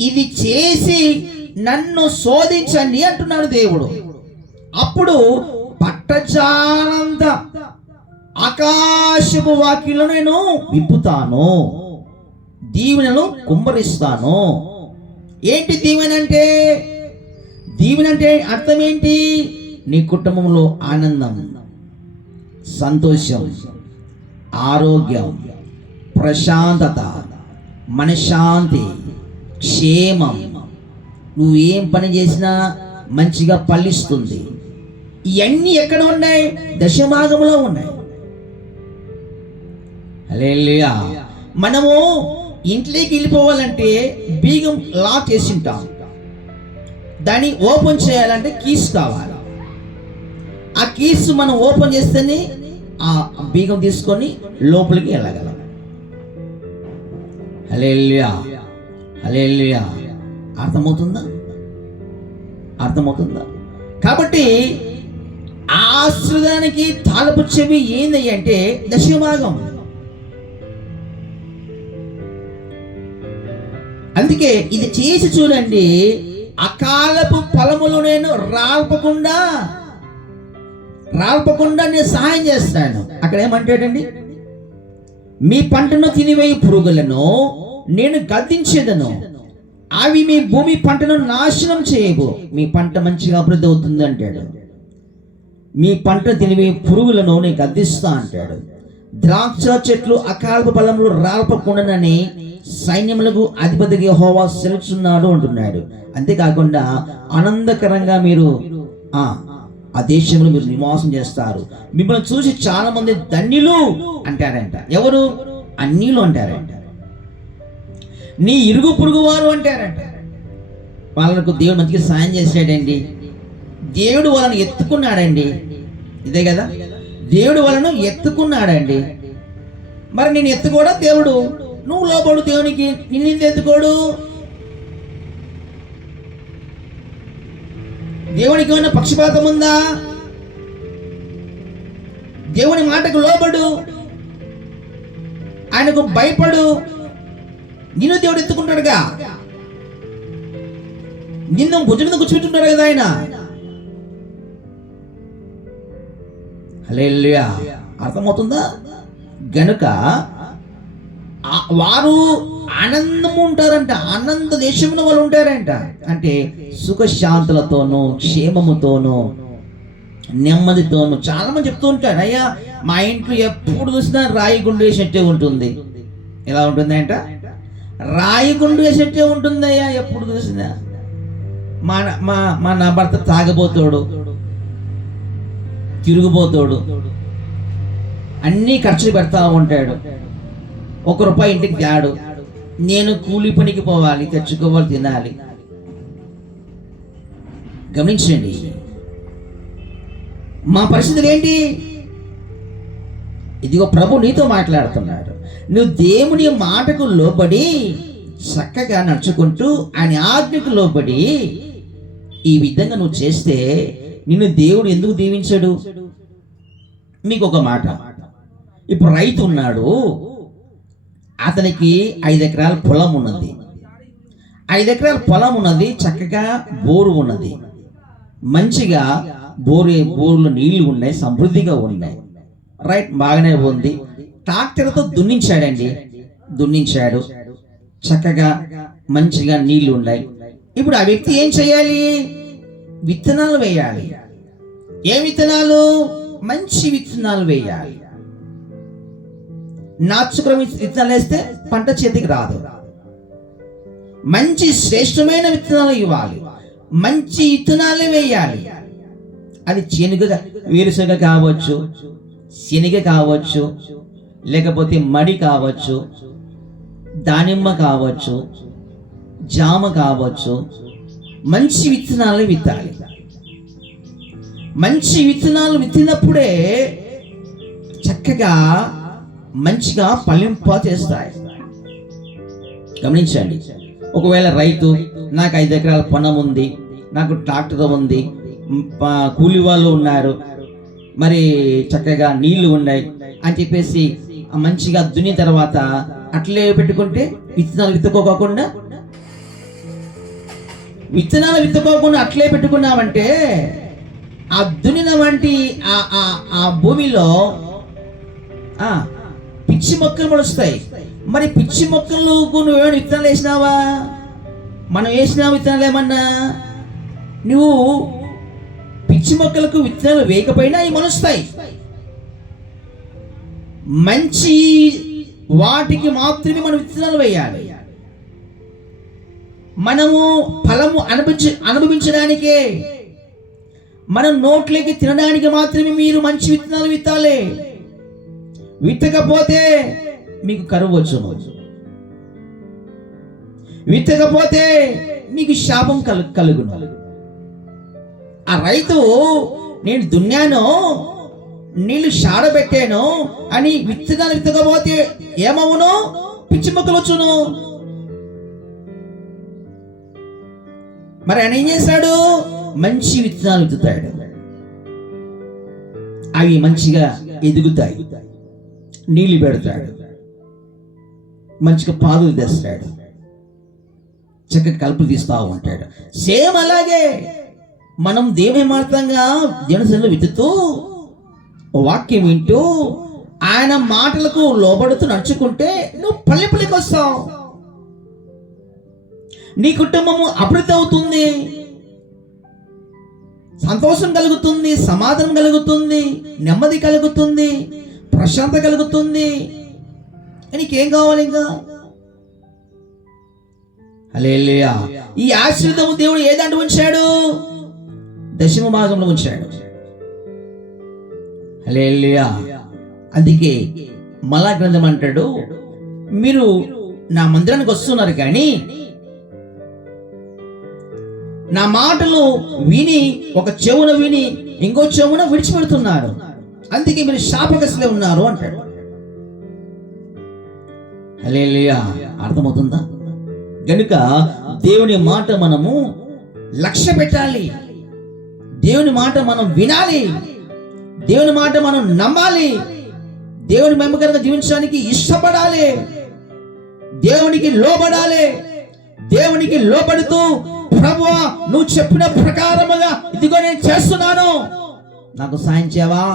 ఇది చేసి నన్ను శోధించండి అంటున్నాడు దేవుడు. అప్పుడు పట్టజాలంత ఆకాశపు వాకిళ్లను నేను విప్పుతాను, దీవెనలు కుమ్మరిస్తాను. ఏంటి దీవెన అంటే? దీవెన అంటే అర్థం ఏంటి? నీ కుటుంబంలో ఆనందం, సంతోషం, ఆరోగ్యం, ప్రశాంతత, మనశ్శాంతి, క్షేమం. నువ్వు ఏం పని చేసినా మంచిగా ఫలిస్తుంది. ఇవన్నీ ఎక్కడ ఉన్నాయి? దశభాగంలో ఉన్నాయి. హల్లెలూయా. మనము ఇంట్లోకి వెళ్ళిపోవాలంటే బీగం లాక్ చేసి ఉంటాం, దాన్ని ఓపెన్ చేయాలంటే కీస్ కావాలి. ఆ కీస్ మనం ఓపెన్ చేస్తేనే ఆ బీగం తీసుకొని లోపలికి వెళ్ళగలం. హల్లెలూయా, హల్లెలూయా. అర్థమవుతుందా? అర్థమవుతుందా? కాబట్టి ఆశీర్వాదానికి తాళపు చెవి ఏంది అంటే దశభాగం. అందుకే అందుకే ఇది చేసి చూడండి, అకాలపు ఫలములు నేను రాల్పకుండా నేను సహాయం చేస్తాను. అక్కడ ఏమంటాడండి, మీ పంటను తినివేయి పురుగులను నేను గద్దించేదను, అవి మీ భూమి పంటను నాశనం చేయవు, మీ పంట మంచిగా అభివృద్ధి అవుతుంది అంటాడు. మీ పంట తినివేయి పురుగులను నేను గద్దిస్తా అంటాడు. ద్రాక్ష చెట్లు అకాలపు ఫలములు రాల్పకుండానని సైన్యములకు అధిపతిగా యెహోవా సెలవుచున్నాడు అంటున్నాడు. అంతేకాకుండా ఆనందకరంగా మీరు ఆ దేశంలో మీరు నివాసం చేస్తారు. మిమ్మల్ని చూసి చాలా మంది ధన్యులు అంటారంట. ఎవరు? అన్యులు అంటారంట. నీ ఇరుగు పొరుగు వారు అంటారంట. వాళ్ళకు దేవుడు మంచిగా సాయం చేశాడండి, దేవుడు వాళ్ళని ఎత్తుకున్నాడండి. ఇదే కదా, దేవుడు వాళ్ళను ఎత్తుకున్నాడండి. మరి నేను ఎత్తుకోడా దేవుడు? నువ్వు లోపడు దేవునికి, నిన్ను ఎత్తుకోడు. దేవునికి ఏమైనా పక్షపాతం ఉందా? దేవుని మాటకు లోబడు, ఆయనకు భయపడు. నిన్ను దేవుడు ఎత్తుకుంటాడుగా, నిన్ను భుజం మీద కూర్చుంటున్నాడు కదా ఆయన. హల్లెలూయా. అర్థమవుతుందా? గనుక వారు ఆనందము ఉంటారంట, ఆనంద దేశంలో వాళ్ళు ఉంటారంట. అంటే సుఖశాంతులతోనూ క్షేమముతోనూ నెమ్మదితోనూ. చాలా మంది చెప్తూ ఉంటారు, అయ్యా మా ఇంట్లో ఎప్పుడు చూసినా రాయి గుండు వేసినట్టే ఉంటుంది. ఎలా ఉంటుంది అంట? రాయి గుండు వేసినట్టే ఉంటుంది అయ్యా ఎప్పుడు చూసినా. మా నా భర్త తాగబోతాడు, తిరుగుబోతాడు, అన్నీ ఖర్చులు పెడతా ఉంటాడు, ₹1 ఇంటికి తేడు, నేను కూలి పనికి పోవాలి, తెచ్చుకోవాలి, తినాలి. గమనించండి, మా పరిస్థితులు ఏంటి? ఇదిగో ప్రభు నీతో మాట్లాడుతున్నాడు. నువ్వు దేవుని మాటకు లోబడి చక్కగా నడుచుకుంటూ ఆయన ఆజ్ఞకు లోబడి ఈ విధంగా నువ్వు చేస్తే నిన్ను దేవుడు ఎందుకు దీవించాడు? మీకు ఒక మాట, ఇప్పుడు రైతు ఉన్నాడు, అతనికి 5 ఎకరాల పొలం ఉన్నది. 5 ఎకరాల పొలం ఉన్నది, చక్కగా బోరు ఉన్నది, మంచిగా బోరులో నీళ్లు ఉన్నాయి, సమృద్ధిగా ఉన్నాయి. రైట్, బాగానే ఉంది. ట్రాక్టర్తో దున్నించాడండి, దున్నించాడు, చక్కగా మంచిగా నీళ్లు ఉన్నాయి. ఇప్పుడు ఆ వ్యక్తి ఏం చేయాలి? విత్తనాలు వేయాలి. ఏ విత్తనాలు? మంచి విత్తనాలు వేయాలి. నాచుకున్న విత్తనాలు వేస్తే పంట చేతికి రాదు. మంచి శ్రేష్టమైన విత్తనాలు ఇవ్వాలి, మంచి విత్తనాలే వేయాలి. అది వేరుశనగ కావచ్చు, శనగ కావచ్చు, లేకపోతే మడి కావచ్చు, దానిమ్మ కావచ్చు, జామ కావచ్చు. మంచి విత్తనాలు విత్తాలి. మంచి విత్తనాలు విత్తినప్పుడే చక్కగా మంచిగా ఫలింప చేస్తాయి. గమనించండి, ఒకవేళ రైతు నాకు 5 ఎకరాల పొలం ఉంది, నాకు ట్రాక్టర్ ఉంది, కూలి వాళ్ళు ఉన్నారు, మరి చక్కగా నీళ్లు ఉన్నాయి అని చెప్పేసి మంచిగా దున్ని తర్వాత అట్లే పెట్టుకుంటే విత్తనాలు విత్తుకోకుండా అట్లే పెట్టుకున్నామంటే ఆ దున్నిన వంటి ఆ భూమిలో పిచ్చి మొక్కలు మొలుస్తాయి. మరి పిచ్చి మొక్కలకు నువ్వేమైనా విత్తనాలు వేసినావా? మనం వేసిన విత్తనాలు ఏమన్నా? నువ్వు పిచ్చి మొక్కలకు విత్తనాలు వేయకపోయినా అవి మొలుస్తాయి. మంచి వాటికి మాత్రమే మనం విత్తనాలు వేయాలి. మనము ఫలము అనుభవించడానికే, మనం నోట్లోకి తినడానికి మాత్రమే మీరు మంచి విత్తనాలు విత్తాలి. విత్తకపోతే మీకు కరువు వచ్చును, విత్తకపోతే మీకు శాపం కలుగును. ఆ రైతు నేను దున్నాను, నీళ్లు షాడబెట్టాను అని విత్తనాలు విత్తకపోతే ఏమవును? పిచ్చి మొక్కలు వచ్చును. మరి ఆయన ఏం చేశాడు? మంచి విత్తనాలు విత్తుతాడు, అవి మంచిగా ఎదుగుతాయి, నీళ్లు పెడతాడు, మంచిగా పాదులు తెస్తాడు. చక్కగా కలుపు తీస్తూ ఉంటాడు. సేమ్ అలాగే మనం దేవుని మార్గంగా దేవుని సన్నిధిలో విత్తుతూ వాక్యం వింటూ ఆయన మాటలకు లోబడుతూ నడుచుకుంటే నువ్వు పల్లెపల్లికి వస్తావు. నీ కుటుంబము అభివృద్ధి అవుతుంది, సంతోషం కలుగుతుంది, సమాధానం కలుగుతుంది, నెమ్మది కలుగుతుంది, ప్రశాంతత కలుగుతుంది. నీకేం కావాలి ఇంకా? హల్లెలూయా. ఈ ఆశీర్వాదము దేవుడు ఏ దాంట్లో ఉంచాడు? దశమ భాగంలో ఉంచాడు. హల్లెలూయా. అందుకే మలా గ్రంథం అంటాడు, మీరు నా మందిరానికి వస్తున్నారు కానీ నా మాటలు విని ఒక చెవున విని ఇంకో చెవున విడిచిపెడుతున్నారు, అందుకే మీరు శాపగ్రస్తులై ఉన్నారు అంటాడు. హల్లెలూయా. అర్థమవుతుందా? గనుక దేవుని మాట మనము లక్ష్య పెట్టాలి, దేవుని మాట మనం వినాలి, దేవుని మాట మనం నమ్మాలి, దేవుని మహిమకరంగా జీవించడానికి ఇష్టపడాలి, దేవునికి లోబడాలి. దేవునికి లోబడుతూ ప్రభువా నువ్వు చెప్పిన ప్రకారముగా ఇదిగో నేను చేస్తున్నాను, నాకు సాయం చేయవా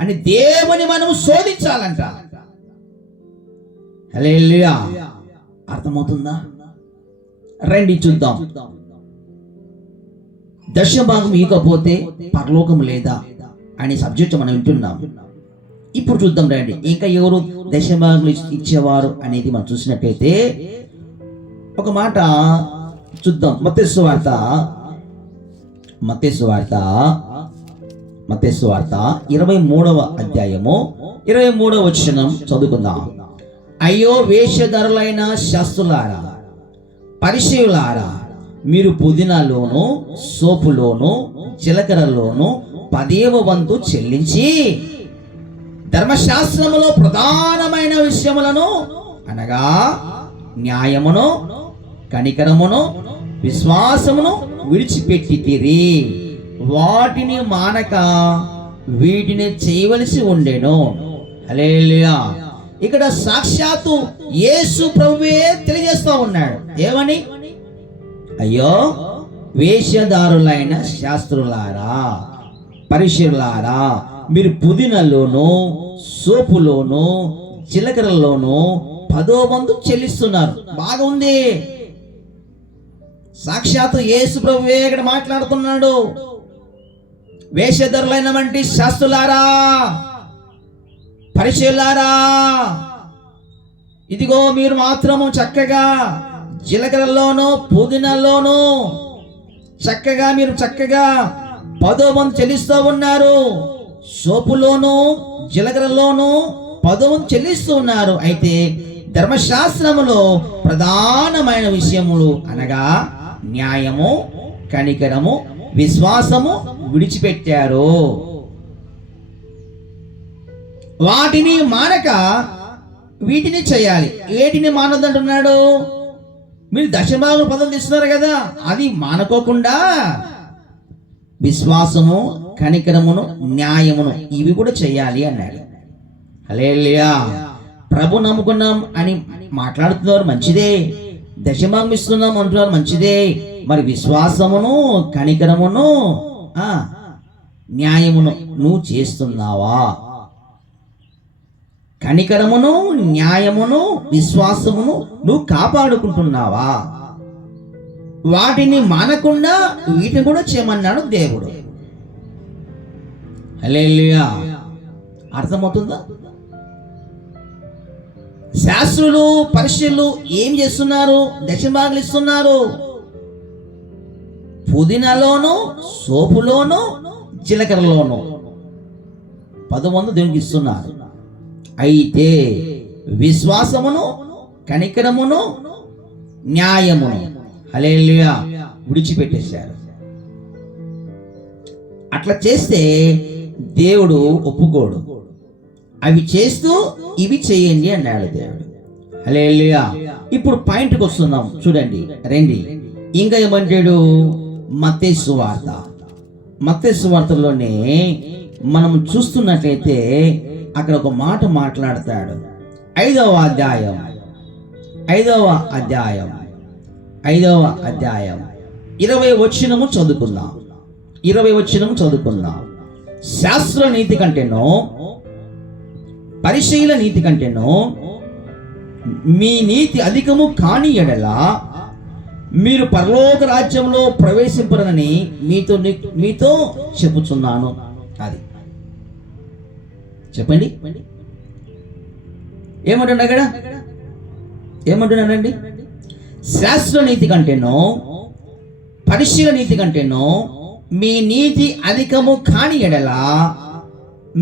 అని దేవుని మనం శోధించాలంట. హల్లెలూయా. అర్థమవుతుందా? రండి చూద్దాం. దశభాగం ఇవ్వకపోతే పరలోకం లేదా అనే సబ్జెక్ట్ మనం వింటున్నాం. ఇప్పుడు చూద్దాం రండి, ఇంకా ఎవరు దశభాగంలో ఇచ్చేవారు అనేది మనం చూసినట్టయితే ఒక మాట చూద్దాం. మత్తయి సువార్త 23వ అధ్యాయము 23వ వచనం చదువుకుందాం. అయ్యో వేషధారులైన శాస్త్రులారా, పరిసయ్యులారా, మీరు పుదీనాలోను సోపులోను జీలకర్రలోను 10వ వంతు చెల్లించి ధర్మశాస్త్రములో ప్రధానమైన విషయములను అనగా న్యాయమును కనికరమును విశ్వాసమును విడిచిపెట్టితిరి, వాటిని మానక వీటిని చేయవలసి ఉండెను. హల్లెలూయా. ఇక్కడ సాక్షాత్తు యేసు ప్రభువే తెలియజేస్తా ఉన్నాడు. ఏమని? అయ్యో వేషధారులైన శాస్త్రులారా, పరిసయ్యులారా, మీరు పుదీనాలోను సోపులోను జీలకర్రలోను 10వ వంతు చెల్లిస్తున్నారు. బాగుంది. సాక్షాత్తు యేసు ప్రభువే ఇక్కడ మాట్లాడుతున్నాడు. వేషధారులైన వంటి శాస్త్రులారా, పరిసయ్యులారా, ఇదిగో మీరు మాత్రము చక్కగా జీలకర్రలోను పుదీనాలోను మీరు చక్కగా 10వ వంతు చెల్లిస్తూ ఉన్నారు, సోపులోను జీలకర్రలోను 10వ వంతు చెల్లిస్తూ ఉన్నారు. అయితే ధర్మశాస్త్రములో ప్రధానమైన విషయములు అనగా న్యాయము కనికరము విశ్వాసము విడిచిపెట్టారు. వాటిని మానక వీటిని చేయాలి. వేటిని మానదంటున్నాడు? మీరు దశభాగం పదం తీస్తున్నారు కదా, అది మానుకోకుండా విశ్వాసము కనికరమును న్యాయమును ఇవి కూడా చేయాలి అన్నాడు. హల్లెలూయా. ప్రభు నమ్ముకున్నాం అని మాట్లాడుతున్నారు, మంచిదే. దశభాగం ఇస్తున్నాం అంటున్నారు, మంచిదే. మరి విశ్వాసమును కనికరమును న్యాయమును నువ్వు చేస్తున్నావా? కనికరమును న్యాయమును విశ్వాసమును నువ్వు కాపాడుకుంటున్నావా? వాటిని మానకుండా వీటిని కూడా చేయమన్నాడు దేవుడు. హల్లెలూయా. అర్థమవుతుందా? శాస్త్రులు పరిసయ్యులు ఏం చేస్తున్నారు? దశభాగాలు ఇస్తున్నారు. పుదీనాలోను సోపులోను జీలకర్రలోను 10వ వంతు దేవునికి ఇస్తున్నారు. అయితే విశ్వాసమును కనికరమును న్యాయమును హల్లెలూయా విడిచిపెట్టేశారు. అట్లా చేస్తే దేవుడు ఒప్పుకోడు. అవి చేస్తూ ఇవి చేయండి అన్నాడు దేవుడు. హల్లెలూయా. ఇప్పుడు పాయింట్కి వస్తున్నాం, చూడండి రండి. ఇంకా ఏమంటాడు? మత్తయి సువార్తలోనే మనం చూస్తున్నట్లయితే అక్కడ ఒక మాట మాట్లాడతాడు. 5వ అధ్యాయం 5వ అధ్యాయం 20 వచనము చదువుకుందాం. 20 వచనము చదువుకుందాం. శాస్త్ర నీతి కంటేనో పరిశీల నీతి కంటేనో మీ నీతి అధికము కాని ఎడల మీరు పరలోక రాజ్యంలో ప్రవేశింపరని మీతో చెప్పుచున్నాను. అది చెప్పండి, ఏమంటున్నా అక్కడ? ఏమంటున్నానండి? శాస్త్ర నీతి కంటేనో పరిశీల నీతి కంటేనో మీ నీతి అధికము కాని ఎడల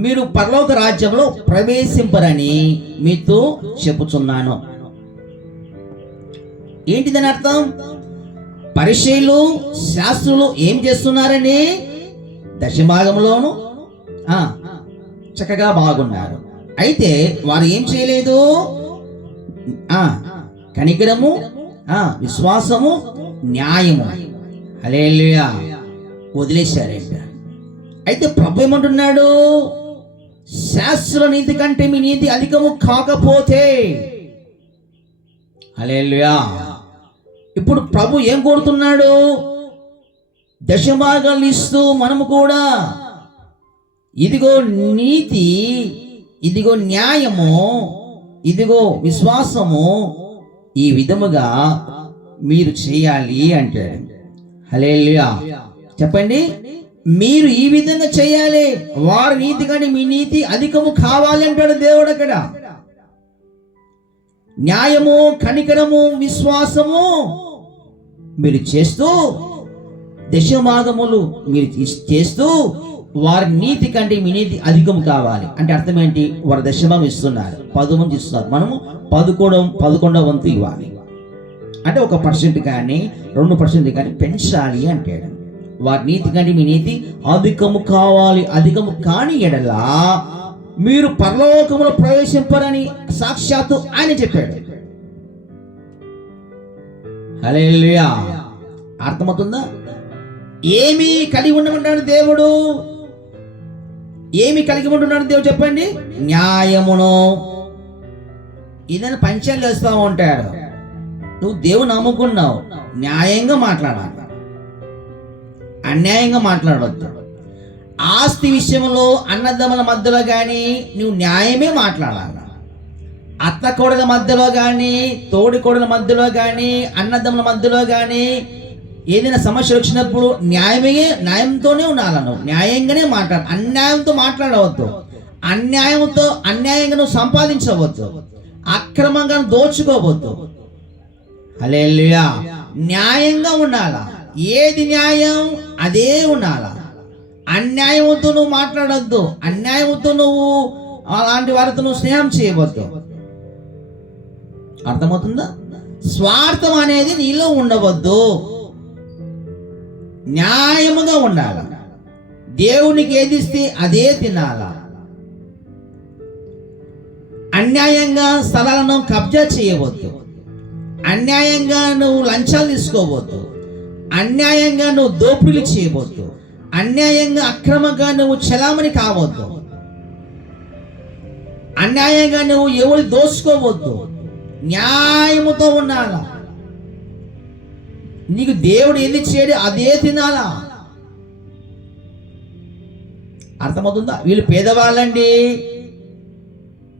మీరు పరలోక రాజ్యంలో ప్రవేశింపరని మీతో చెప్పుచున్నాను. ఏంటి దాని అర్థం? పరిశీలు శాస్త్రులు ఏం చేస్తున్నారని? దశభాగంలోను చక్కగా బాగున్నారు. అయితే వారు ఏం చేయలేదు? కనికరము, విశ్వాసము, న్యాయము హల్లెలూయా వదిలేశారంట. అయితే ప్రభు ఏమంటున్నాడు? శాస్త్ర నీతి కంటే మీ నీతి అధికము కాకపోతే, హల్లెలూయా. ఇప్పుడు ప్రభు ఏం కోరుతున్నాడు? దశభాగాలు ఇస్తూ మనము కూడా ఇదిగో నీతి, ఇదిగో న్యాయము, ఇదిగో విశ్వాసము, ఈ విధముగా మీరు చేయాలి అంటాడు. హల్లెలూయా చెప్పండి. మీరు ఈ విధంగా చేయాలి. వారి నీతి కానీ మీ నీతి అధికము కావాలి అంటాడు దేవుడు అక్కడ. న్యాయము, కనికరము, విశ్వాసము మీరు చేస్తూ, దశభాగములు మీరు చేస్తూ, వారి నీతి కంటే మీ నీతి అధికం కావాలి అంటే అర్థం ఏంటి? వారు దశభాగం ఇస్తున్నారు, 10 మంది ఇస్తున్నారు, మనము 11వ వంతు ఇవ్వాలి. అంటే 1% కానీ 2% కానీ పెంచాలి అంటాడు. వారి నీతి కంటే మీ నీతి అధికము కావాలి. అధికము కాని ఎడల మీరు పరలోకములో ప్రవేశింపరని సాక్షాత్తు ఆయన చెప్పాడు. హల్లెలూయా అర్థమవుతుందా? ఏమి కలిగి ఉండమంటాడు దేవుడు? ఏమి కలిగి ఉంటున్నాడు దేవుడు చెప్పండి? న్యాయమును. ఇదని పంచాలు చేస్తా ఉంటాడు. నువ్వు దేవుని నమ్ముకున్నావు, న్యాయంగా మాట్లాడాలి, అన్యాయంగా మాట్లాడవద్దు. ఆస్తి విషయంలో అన్నదమ్ముల మధ్యలో కానీ నువ్వు న్యాయమే మాట్లాడాలి. అత్త కోడల మధ్యలో కానీ, తోడి కోడల మధ్యలో కానీ, అన్నదమ్ముల మధ్యలో కానీ ఏదైనా సమస్య వచ్చినప్పుడు న్యాయంతోనే ఉండాలి. నువ్వు న్యాయంగానే మాట్లాడాలి, అన్యాయంతో మాట్లాడవద్దు. అన్యాయంగా నువ్వు సంపాదించవద్దు, అక్రమంగా దోచుకోవద్దు. హల్లెలూయా న్యాయంగా ఉండాలా. ఏది న్యాయం అదే ఉండాలా. అన్యాయంతో నువ్వు మాట్లాడొద్దు, అన్యాయంతో నువ్వు అలాంటి వారితో నువ్వు స్నేహం చేయవద్దు. అర్థమవుతుందా? స్వార్థం అనేది నీలో ఉండవద్దు, న్యాయముగా ఉండాల. దేవునికి ఏది ఇస్తే అదే తినాలా. అన్యాయంగా స్థలాలను కబ్జా చేయవద్దు, అన్యాయంగా నువ్వు లంచాలు తీసుకోవద్దు, అన్యాయంగా నువ్వు దోపిడీలు చేయవద్దు, అన్యాయంగా అక్రమంగా నువ్వు చలామణి కావద్దు, అన్యాయంగా నువ్వు ఎవరు దోసుకోవద్దు. న్యాయముతో ఉండాలా. నీకు దేవుడు ఏది చేయడు అదే తినాలా. అర్థమవుతుందా? వీళ్ళు పేదవాళ్ళండి,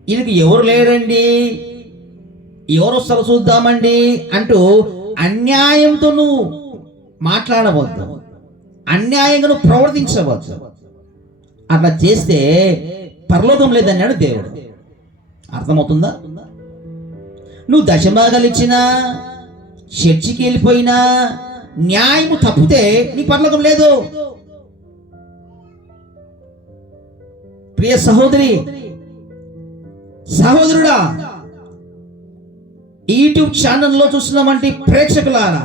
వీళ్ళకి ఎవరు లేరండి, ఎవరు వస్తారు చూద్దామండి అంటూ అన్యాయంతో నువ్వు మాట్లాడవద్దు, అన్యాయంగా నువ్వు ప్రవర్తించవద్దు. అట్లా చేస్తే పరలోకం లేదన్నాడు దేవుడు. అర్థమవుతుందా? నువ్వు దశభాగాలు ఇచ్చినా, చర్చికి వెళ్ళిపోయినా, న్యాయము తప్పితే నీ పరలోకం లేదు. ప్రియ సహోదరి సహోదరుడా, యూట్యూబ్ ఛానల్లో చూస్తున్నామంటే ప్రేక్షకులారా,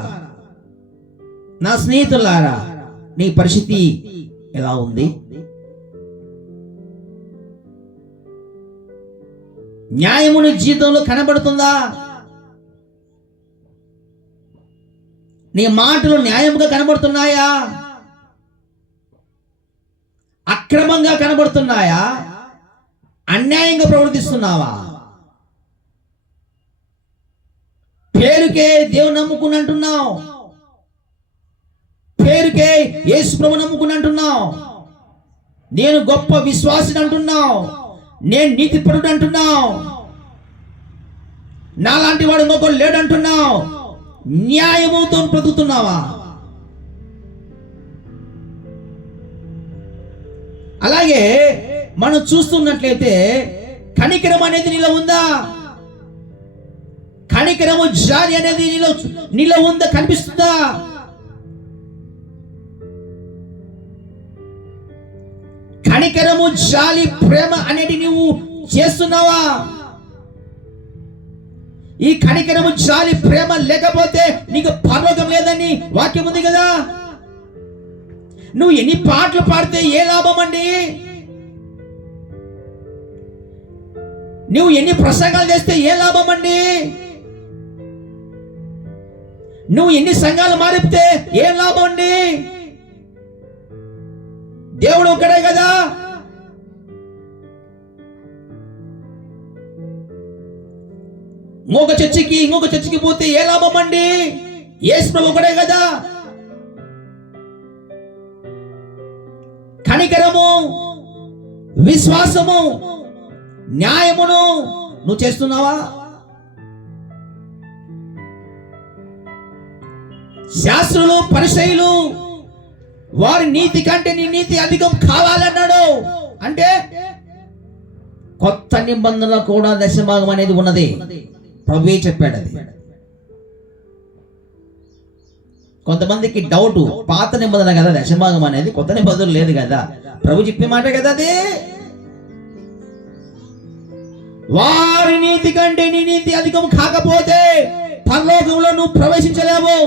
నా స్నేహితులారా, నీ పరిస్థితి ఎలా ఉంది? న్యాయము నీ జీవితంలో కనబడుతుందా? నీ మాటలు న్యాయముగా కనబడుతున్నాయా? అక్రమంగా కనబడుతున్నాయా? అన్యాయంగా ప్రవర్తిస్తున్నావా? పేరుకే దేవుని నమ్ముకుని అంటున్నావు, పేరుకే యేసు ప్రభు నమ్ముకుని అంటున్నావు, నేను గొప్ప విశ్వాసిని అంటున్నావు, నేను నీతిపరుడు అంటున్నావు, నాలాంటి వాడు ఇంకొకరు లేడు అంటున్నావు. న్యాయముతో బ్రతుకుతున్నావా? అలాగే మనం చూస్తున్నట్లయితే కనికరం అనేది నీలో ఉందా? కనికరము జాలి అనేది నీలో ఉందా? కనిపిస్తుందా? కనికరము జాలి ప్రేమ అనేది నువ్వు చేస్తున్నావా? ఈ కనికరము జాలి ప్రేమ లేకపోతే నీకు పరలోకం లేదని వాక్యం ఉంది కదా. నువ్వు ఎన్ని పాటలు పాడితే ఏ లాభం అండి? నువ్వు ఎన్ని ప్రసంగాలు చేస్తే ఏ లాభం అండి? నువ్వు ఎన్ని సంఘాలు మారిపితే ఏం లాభం అండి? దేవుడు ఒక్కడే కదా. ఇంకొక చర్చికి పోతే ఏ లాభం అండి? యేసు ప్రభు ఒకడే కదా. కనికరము, విశ్వాసము, న్యాయమును నువ్వు చేస్తున్నావా? శాస్త్రులు పరిసయ్యులు వారి నీతి కంటే నీ నీతి అధికం కావాలన్నాడు. అంటే కొత్త నిబంధనలో కూడా దశభాగం అనేది ఉన్నది. ప్రభువే చెప్పాడు అది. కొంతమందికి డౌట్, పాత నిబంధన కదా దశభాగం అనేది, కొత్త నిబంధన లేదు కదా. ప్రభు చెప్పే మాట కదా అది. వారి నీతి కంటే నీ నీతి అధికం కాకపోతే పరలోకంలో నువ్వు ప్రవేశించలేవు.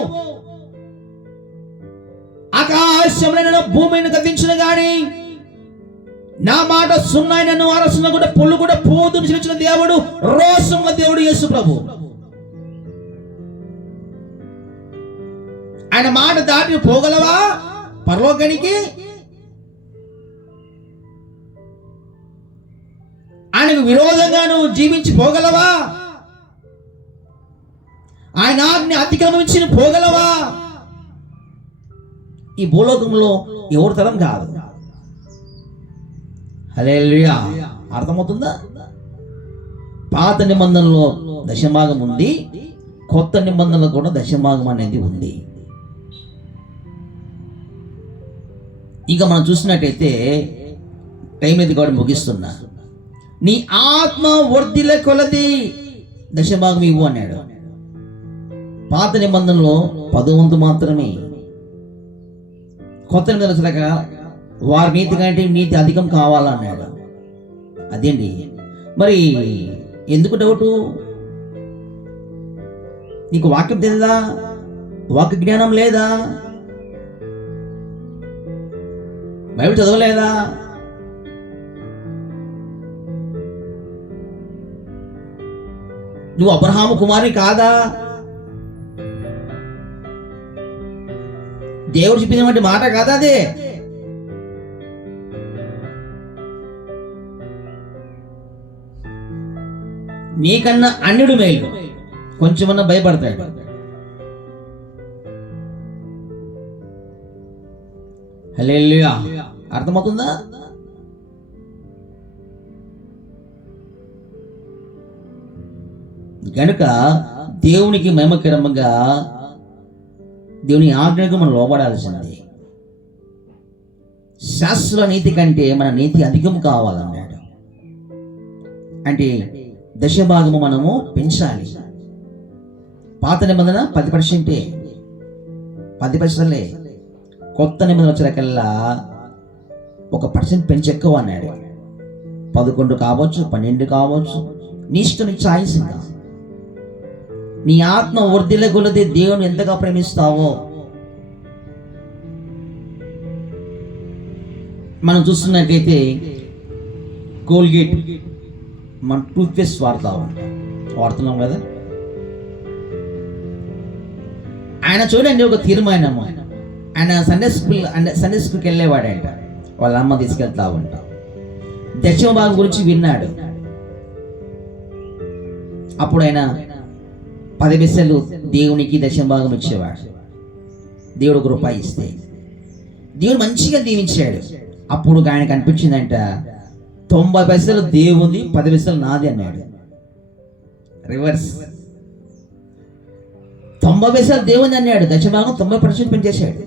ఆకాశంలో భూమిని గతించిన గాని నా మాట సున్నాయినను అరసున్న కూడా పుల్లు కూడా పోతుని చూచిన దేవుడు, రోషముల దేవుడు యేసు ప్రభు. ఆయన మాట దాటి పోగలవా పరలోకానికి? ఆయనకు విరోధంగా నువ్వు జీవించి పోగలవా? ఆయన ఆజ్ఞ అతిక్రమించి పోగలవా? ఈ భూలోకంలో ఎవరి తరం కాదు. హల్లెలూయా. అర్థమవుతుందా? పాత నిబంధనలో దశభాగం ఉంది, కొత్త నిబంధనలో కూడా దశభాగం అనేది ఉంది. ఇక మనం చూసినట్టయితే టైం ఇది కూడా ముగిస్తున్నా. నీ ఆత్మ వర్ధిల్ల కొలది దశభాగం ఇవ్వు అన్నాడు. పాత నిబంధనలో 10 వంతు మాత్రమే. కొత్త నిబంధన వారి నీతి కంటే నీతి అధికం కావాలన్నాడు. అదేంటి మరి? ఎందుకు డౌటు? నీకు వాక్యం తెలుదా? వాక్య జ్ఞానం లేదా? బైబిల్ చదవలేదా? నువ్వు అబ్రహాము కుమారి కాదా? దేవుడు చెప్పినటువంటి మాట కాదా అదే? నీకన్నా అన్యుడు మేలు, కొంచెమన్నా భయపడతాడు. హల్లెలూయా. అర్థమవుతుందా? గనుక దేవునికి మహిమకరంగా దేవుని ఆజ్ఞకు మనం లోబడాల్సింది. శాస్త్ర నీతి కంటే మన నీతి అధికం కావాలన్నాడు. అంటే దశభాగము మనము పెంచాలి. పాత నిబంధన 10%, 10%. కొత్త నిబంధన వచ్చేకల్లా 1% పెంచెక్కువ అన్నాడు. 11 కావచ్చు, 12 కావచ్చు, నీ ఇష్టం, నీ చాయిస్. నీ ఆత్మ వర్ధిల్ల కొలది దేవుని ఎంతగా ప్రేమిస్తావో. మనం చూస్తున్నట్లయితే కోల్గేట్ మన టూత్ పేస్ట్ వాడుతున్నాం కదా. ఆయన చూడండి ఒక తీర్మానం. ఆయన సండే స్కూల్కి వెళ్ళేవాడంట. వాళ్ళ అమ్మ తీసుకెళ్తా ఉంటా. దశమ భాగం గురించి విన్నాడు. అప్పుడు ఆయన 10 పైసలు దేవునికి దశంభాగం ఇచ్చేవాడు. దేవుడు ఒక రూపాయి ఇస్తే దేవుడు మంచిగా దీవించాడు. అప్పుడు ఆయనకు అనిపించిందంట, 90 పైసలు దేవుంది, 10 పైసలు నాది అన్నాడు. రివర్స్. 90 పైసలు దేవుంది అన్నాడు, దశభాగం 90% పెంచేశాడు.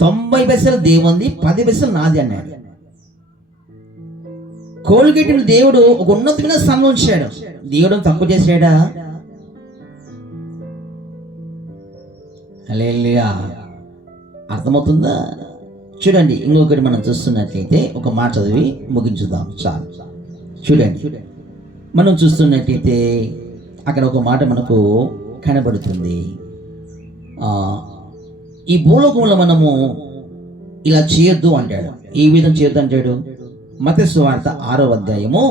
90 పైసలు దేవుంది, 10 పైసలు నాది అన్నాడు. కోల్గేట్ను దేవుడు ఒక ఉన్నతమైన స్థానంలో ఉంచాడు. దేవుడు తక్కువ చేశాడా? హల్లెలూయా. అర్థమవుతుందా? చూడండి, ఇంకొకటి మనం చూస్తున్నట్లయితే ఒక మాట చదివి ముగించుదాం. చాలు. చూడండి, మనం చూస్తున్నట్లయితే అక్కడ ఒక మాట మనకు కనబడుతుంది. ఈ భూలోకంలో మనము ఇలా చేయొద్దు అంటాడు. ఈ విధంగా చేయొద్దు అంటాడు. మత్తయి సువార్త 6వ అధ్యాయము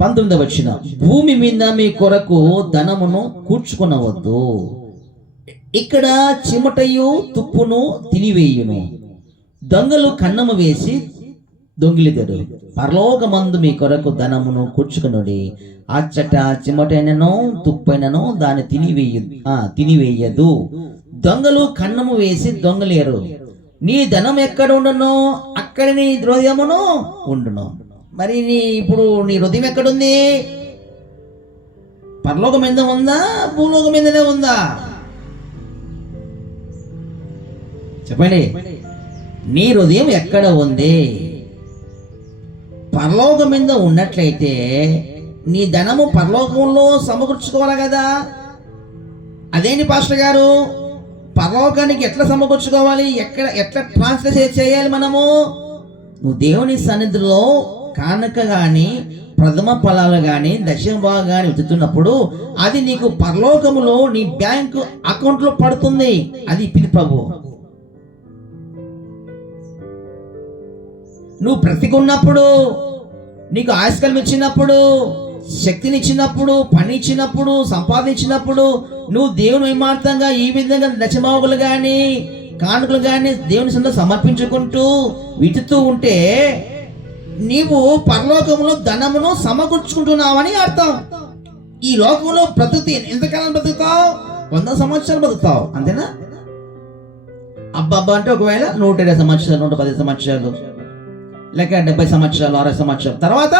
19వ వచనం, భూమి మీద మీ కొరకు ధనమును కూర్చుకొనవద్దు, ఇక్కడ చిమటయు తుప్పును తినివేయును, దొంగలు కన్నము వేసి దొంగిలితడు. పరలోకమందు మీ కొరకు ధనమును కూర్చుకొనుడి, అచ్చట చిమటైనను తుప్పైనను దాన్ని తినివేయదు, దొంగలు కన్నము వేసి దొంగలేరు. నీ ధనం ఎక్కడ ఉండునో అక్కడ నీ హృదయమును ఉండును. మరి ఇప్పుడు నీ హృదయం ఎక్కడుంది? పరలోకం మీద ఉందా, భూలోకం మీదనే ఉందా? చెప్పండి, నీ హృదయం ఎక్కడ ఉంది? పరలోకం మీద ఉన్నట్లయితే నీ ధనము పరలోకంలో సమకూర్చుకోవాలి కదా. అదేంటి పాస్టర్ గారు, పరలోకానికి ఎట్లా సమకూర్చుకోవాలి? ఎట్లా ట్రాన్స్లేట్ చేయాలి మనము? నువ్వు దేవుని సన్నిధిలో కానుక కానీ ప్రథమ ఫలాలు కానీ దశంభాగం కానీ వెతుకుతున్నప్పుడు అది నీకు పరలోకములో నీ బ్యాంకు అకౌంట్లో పడుతుంది. అది ఇప్పింది ప్రభు. నువ్వు బ్రతికున్నప్పుడు, నీకు ఆయుష్కాలం ఇచ్చినప్పుడు, శక్తిని ఇచ్చినప్పుడు, పని ఇచ్చినప్పుడు, సంపాదించినప్పుడు నువ్వు దేవుని వైమార్థంగా ఈ విధంగా దశమావకులు కానీ కానుకలు కానీ దేవుని సొంత సమర్పించుకుంటూ వితుతూ ఉంటే నీవు పరలోకంలో ధనమును సమకూర్చుకుంటున్నావని అర్థం. ఈ లోకంలో బ్రతుకుతే ఎంతకాలం బ్రతుకుతావు? 100 సంవత్సరాలు బ్రతుకుతావు, అంతేనా? అబ్బబ్బా అంటే ఒకవేళ 120 సంవత్సరాలు, 110 సంవత్సరాలు, లేక 70 సంవత్సరాలు, 60 సంవత్సరాలు తర్వాత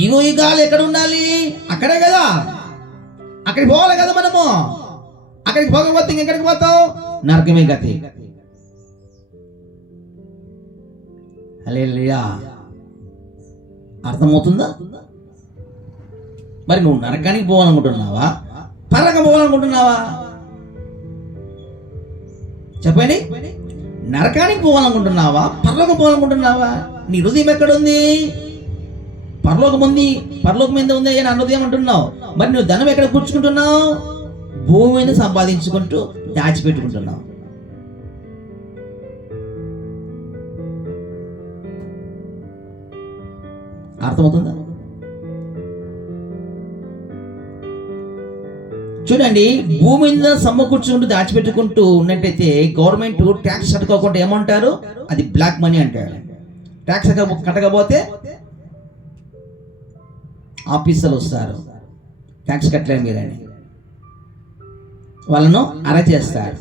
ఈగో ఈ గాలి ఎక్కడ ఉండాలి? అక్కడే కదా. అక్కడికి పోవాలి కదా మనము. అక్కడికి పోకపోతే ఇంకెక్కడికి పోతావు? నరకమే గతి. హల్లెలూయా. అర్థమవుతుందా? మరి నువ్వు నరకానికి పోవాలనుకుంటున్నావా, పరలోకం పోవాలనుకుంటున్నావా? చెప్పండి, నరకానికి పోవాలనుకుంటున్నావా, పరలోకం పోవాలనుకుంటున్నావా? నీ హృదయం ఎక్కడుంది? పరలోకం ఉంది, పరలోకం మీద ఉంది అని హృదయం అంటున్నావు. మరి నువ్వు ధనం ఎక్కడ కూర్చుకుంటున్నావు? భూమి మీద సంపాదించుకుంటూ దాచిపెట్టుకుంటున్నావు. అర్థమవుతుందా? చూడండి, భూమి మీద సమకూర్చుకుంటూ దాచిపెట్టుకుంటూ ఉన్నట్టయితే గవర్నమెంట్ ట్యాక్స్ కట్టుకోకుండా ఏమంటారు? అది బ్లాక్ మనీ అంటారు. ట్యాక్స్ కట్టకపోతే ఆఫీసర్లు వస్తారు, ట్యాక్స్ కట్టలేదు మీరని వాళ్ళను అరెస్ట్ చేస్తారు.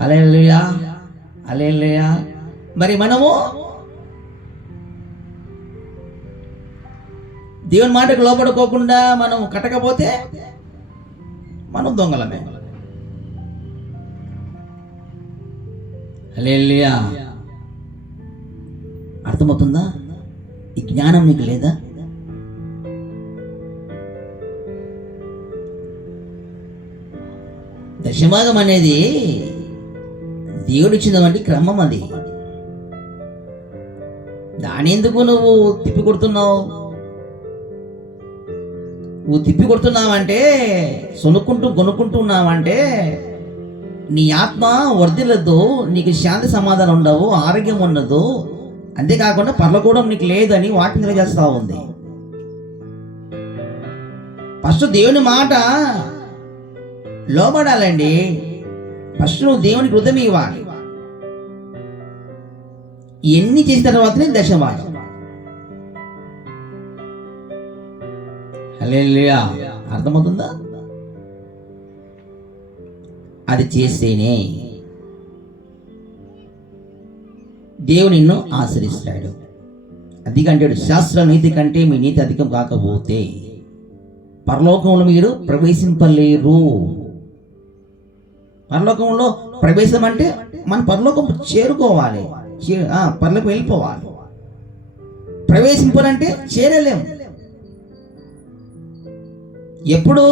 హల్లెలూయా, హల్లెలూయా. మరి మనము దేవుని మాటకు లోపడుకోకుండా మనం కట్టకపోతే మనం దొంగలమే. హల్లెలూయా. అర్థమవుతుందా? ఈ జ్ఞానం నీకు లేదా? దశమాగం అనేది దేవుడిచ్చినటువంటి క్రమం. అది దాని ఎందుకు నువ్వు తిప్పి కొడుతున్నావు? నువ్వు తిప్పి కొడుతున్నావంటే, కొనుక్కుంటూ ఉన్నావంటే నీ ఆత్మ వర్ధిల్లదు, నీకు శాంతి సమాధానం ఉండవు, ఆరోగ్యం ఉండదు. అంతేకాకుండా పరలోకం నీకు లేదని వాక్యం తెలియజేస్తా ఉంది. ఫస్ట్ దేవుని మాట లోబడాలండి. ఫస్ట్ నువ్వు దేవునికి హృదయం ఇవ్వాలి. ఎన్ని చేసిన తర్వాతనే దశమాగం. హల్లెలూయా. అర్థమవుతుందా? అది చేస్తేనే దేవుడు నిన్ను ఆశ్రయిస్తాడు. అదికంటాడు, శాస్త్ర నీతి కంటే మీ నీతి అధికం కాకపోతే పరలోకంలో మీరు ప్రవేశింపలేరు. పరలోకంలో ప్రవేశం అంటే మన పరలోకం చేరుకోవాలి, పరలోకం వెళ్ళిపోవాలి. ప్రవేశింపాలంటే చేరలేము. ఎప్పుడు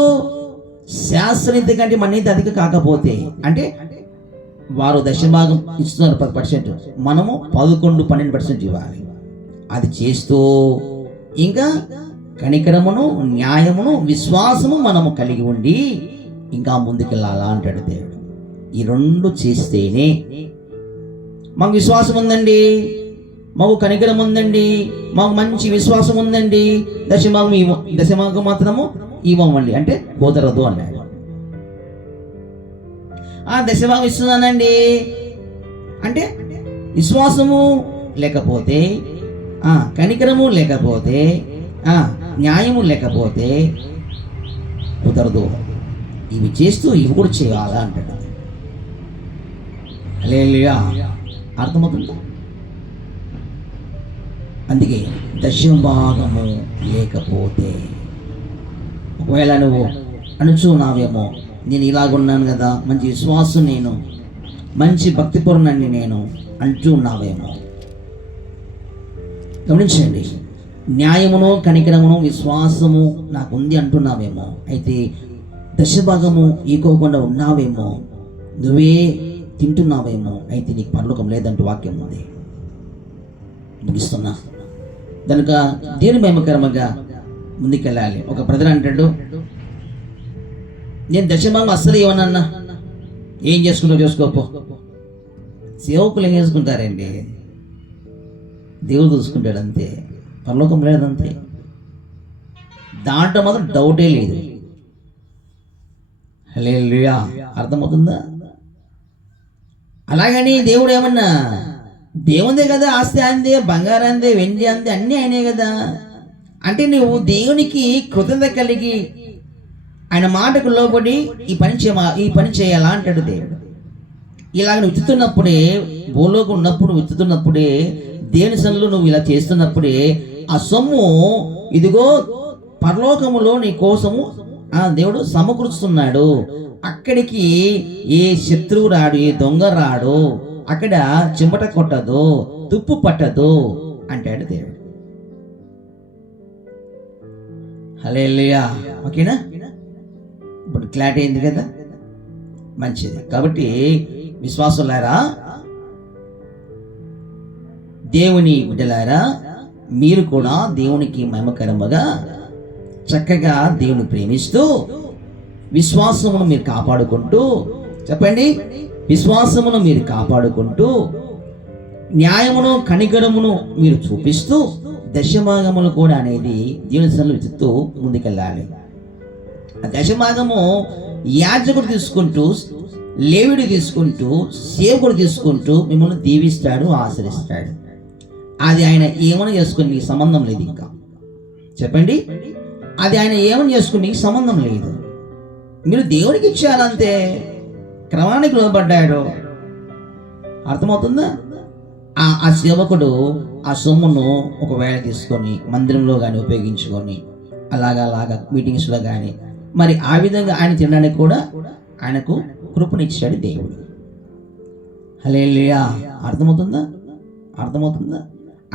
శాస్త్రనీతి కంటే మన నీతి అధిక కాకపోతే, అంటే వారు దశభాగం ఇస్తున్నారు 10%, మనము 11-12% ఇవ్వాలి. అది చేస్తూ ఇంకా కనికరమును, న్యాయమును, విశ్వాసము మనము కలిగి ఉండి ఇంకా ముందుకెళ్ళాలా అంటాడు దేవుడు. ఈ రెండు చేస్తేనే మాకు విశ్వాసం ఉందండి, మాకు కనికరం ఉందండి, మాకు మంచి విశ్వాసం ఉందండి, దశభాగం మాత్రము ఇవ్వమండి అంటే కుదరదు అన్నాడు. దశభాగం ఇస్తున్నానండి అంటే విశ్వాసము లేకపోతే, కనికరము లేకపోతే, న్యాయము లేకపోతే కుదరదు. ఇవి చేస్తూ ఇవి కూడా చేయాలా అంటాడు. హల్లెలూయా. అర్థమవుతుందా? అందుకే దశభాగము లేకపోతే, ఒకవేళ నువ్వు అనుచున్నావేమో, నేను ఇలాగున్నాను కదా, మంచి విశ్వాసం, నేను మంచి భక్తిపరుణ్ణి నేను అంటున్నావేమో, గమనించండి. న్యాయమును, కనికరమును, విశ్వాసము నాకు ఉంది అంటున్నావేమో, అయితే దశభాగము ఈకోకుండా ఉన్నావేమో, నువ్వే తింటున్నావేమో, అయితే నీకు పరలోకం లేదంటూ వాక్యం ఉంది. ముగిస్తున్నా. కనుక దేవుని మహిమకరంగా ముందుకెళ్ళాలి. ఒక బ్రదర్ అంటాడు, నేను దశభాగం అస్సలు ఏమన్నా, ఏం చేసుకుంటావు చేసుకోపో. సేవకులు ఏం చేసుకుంటారండి? దేవుడు చూసుకుంటాడు అంతే, పరలోకం లేదంతే. దాంట్లో మాత్రం డౌటే లేదు. హల్లెలూయా. అర్థమవుతుందా? అలాగని దేవుడు ఏమన్నా, దేవుందే కదా, ఆస్తి అందే, బంగారం అందే, వెండి అందే, అన్నీ ఆయనే కదా అంటే నువ్వు దేవునికి కృతజ్ఞత కలిగి ఆయన మాటకు లోబడి ఈ పని చేయాలా అంటాడు దేవుడు. ఇలాగ నువ్వు విత్తుతున్నప్పుడే, భూలోకి ఉన్నప్పుడు విత్తుతున్నప్పుడే, దేవుని సన్నిధిలో నువ్వు ఇలా చేస్తున్నప్పుడే ఆ సొమ్ము ఇదిగో పరలోకములో నీ కోసము దేవుడు సమకూరుస్తున్నాడు. అక్కడికి ఏ శత్రువు రాడు, ఏ దొంగ రాడు, అక్కడ చెమట కొట్టదు, తుప్పు పట్టదు అంటాడు దేవుడు. హల్లెలూయా. ఓకేనా? ఇప్పుడు క్లారిటీ అయింది కదా, మంచిది. కాబట్టి విశ్వాసులారా, దేవుని బిడ్డలారా, మీరు కూడా దేవునికి మహిమకరముగా చక్కగా దేవుని ప్రేమిస్తూ విశ్వాసమును మీరు కాపాడుకుంటూ, చెప్పండి, విశ్వాసమును మీరు కాపాడుకుంటూ, న్యాయమును, కనికరమును మీరు చూపిస్తూ, దశభాగములు కూడా అనేది దేవుని సన్నిధిలో విత్తుతూ ముందుకెళ్ళాలి. ఆ దశభాగము యాజకుడు తీసుకుంటూ, లేవీయుడు తీసుకుంటూ, సేవకుడు తీసుకుంటూ మిమ్మల్ని దీవిస్తాడు, ఆశ్రయిస్తాడు. అది ఆయన ఏమని చేసుకుని నీకు సంబంధం లేదు. ఇంకా చెప్పండి, అది ఆయన ఏమని చేసుకుని నీకు సంబంధం లేదు. మీరు దేవుడికి ఇచ్చారంతే, క్రమానికి లోబడ్డాడు. అర్థమవుతుందా? ఆ సేవకుడు ఆ సొమ్మును ఒకవేళ తీసుకొని మందిరంలో కానీ ఉపయోగించుకొని అలాగా మీటింగ్స్లో కానీ మరి ఆ విధంగా ఆయన తినడానికి కూడా ఆయనకు కృపనిచ్చాడు దేవుడు. హల్లెలూయా. అర్థమవుతుందా?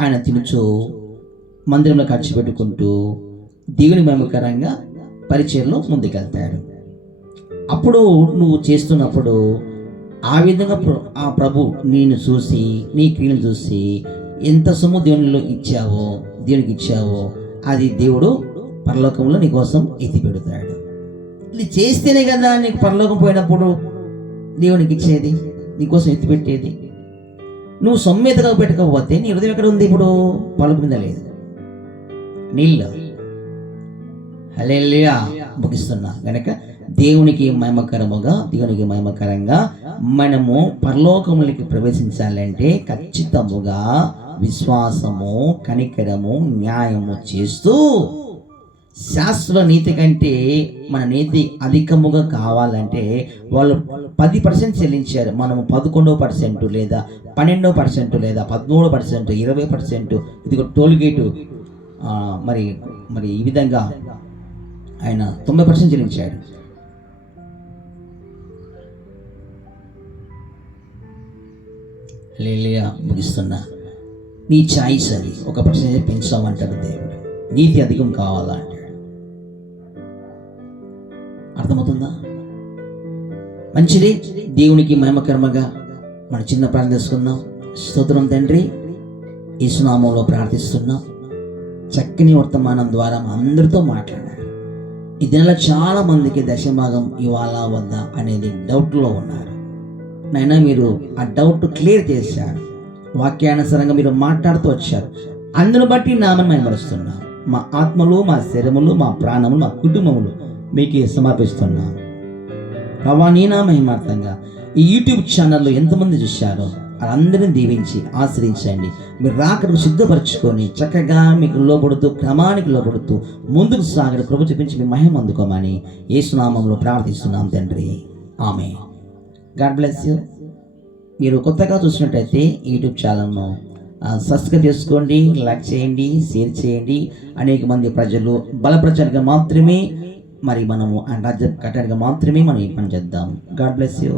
ఆయన తినుచు మందిరంలో ఖర్చు పెట్టుకుంటూ దేవుని మహిమకరంగా పరిచయంలో ముందుకెళ్తాడు. అప్పుడు నువ్వు చేస్తున్నప్పుడు ఆ విధంగా ఆ ప్రభు నేను చూసి, నీ క్రియను చూసి, ఎంత సొమ్ము దేవునికి ఇచ్చావో అది దేవుడు పరలోకంలో నీ కోసం ఎత్తి పెడతాడు. ఇది చేస్తేనే కదా నీకు పరలోకం పోయినప్పుడు దేవునికి ఇచ్చేది, నీకోసం ఎత్తిపెట్టేది. నువ్వు సొమ్ము ఎత్తగా పెట్టకపోతే నీ హృదయం ఎక్కడ ఉంది? ఇప్పుడు పలుకు మీద లేదు, నీళ్ళు. హల్లెలూయా. ముగిస్తున్నా. గనక దేవునికి మహిమకరంగా మనము పరలోకములకి ప్రవేశించాలంటే ఖచ్చితముగా విశ్వాసము, కనికరము, న్యాయము చేస్తూ శాస్త్ర నీతి కంటే మన నీతి అధికముగా కావాలంటే వాళ్ళు 10% చెల్లించారు, మనము 11% లేదా 12% లేదా 13%, 20%. ఇది టోల్ గేటు మరి మరి ఈ విధంగా ఆయన 90% చెల్లించాడు. హల్లెలూయా. ముగిస్తున్నా. నీ చాయిస్ అది. 1% పెంచామంటాడు దేవుడు. నీతి అధికం కావాలా అంటాడు. అర్థమవుతుందా? మంచిది. దేవునికి మహిమకరముగా మన చిన్న ప్రార్థన చేసుకుందాం. స్తోత్రం తండ్రి, యేసు నామములో ప్రార్థిస్తున్నాం. చక్కని వర్తమానం ద్వారా అందరితో మాట్లాడారు. ఈ దినాల్లో చాలా మందికి దశభాగం ఇవ్వాలా వద్దా అనేది డౌట్లో ఉన్నారు. నైనా మీరు ఆ డౌట్ క్లియర్ చేశారు. వాక్యానుసారంగా మీరు మాట్లాడుతూ వచ్చారు. అందును బట్టి నామని మహిమపరుస్తున్నాం. మా ఆత్మలు, మా శరీరములు, మా ప్రాణములు, మా కుటుంబములు మీకు సమర్పిస్తున్నాం. ప్రభా, నీ నా మహిమార్థంగా ఈ యూట్యూబ్ ఛానల్లో ఎంతమంది చూశారో వాళ్ళందరినీ దీవించి ఆశ్రయించండి. మీరు రాకడకు సిద్ధపరచుకొని చక్కగా మీకు లోపడుతూ, క్రమానికి లోపడుతూ ముందుకు సాగడం కృప చూపించి మీ మహిమ అందుకోమని యేసు నామములో ప్రార్థిస్తున్నాం తండ్రి. ఆమేన్. God bless you. మీరు కొత్తగా చూసినట్టయితే యూట్యూబ్ ఛానల్ను సబ్స్క్రైబ్ చేసుకోండి, లైక్ చేయండి, షేర్ చేయండి. అనేక మంది ప్రజలు బలపరచడానికి మాత్రమే, మరి మనము ఆ రాజ్యం కట్టడానికి మాత్రమే మనం ఈ పని చేద్దాం. God bless you.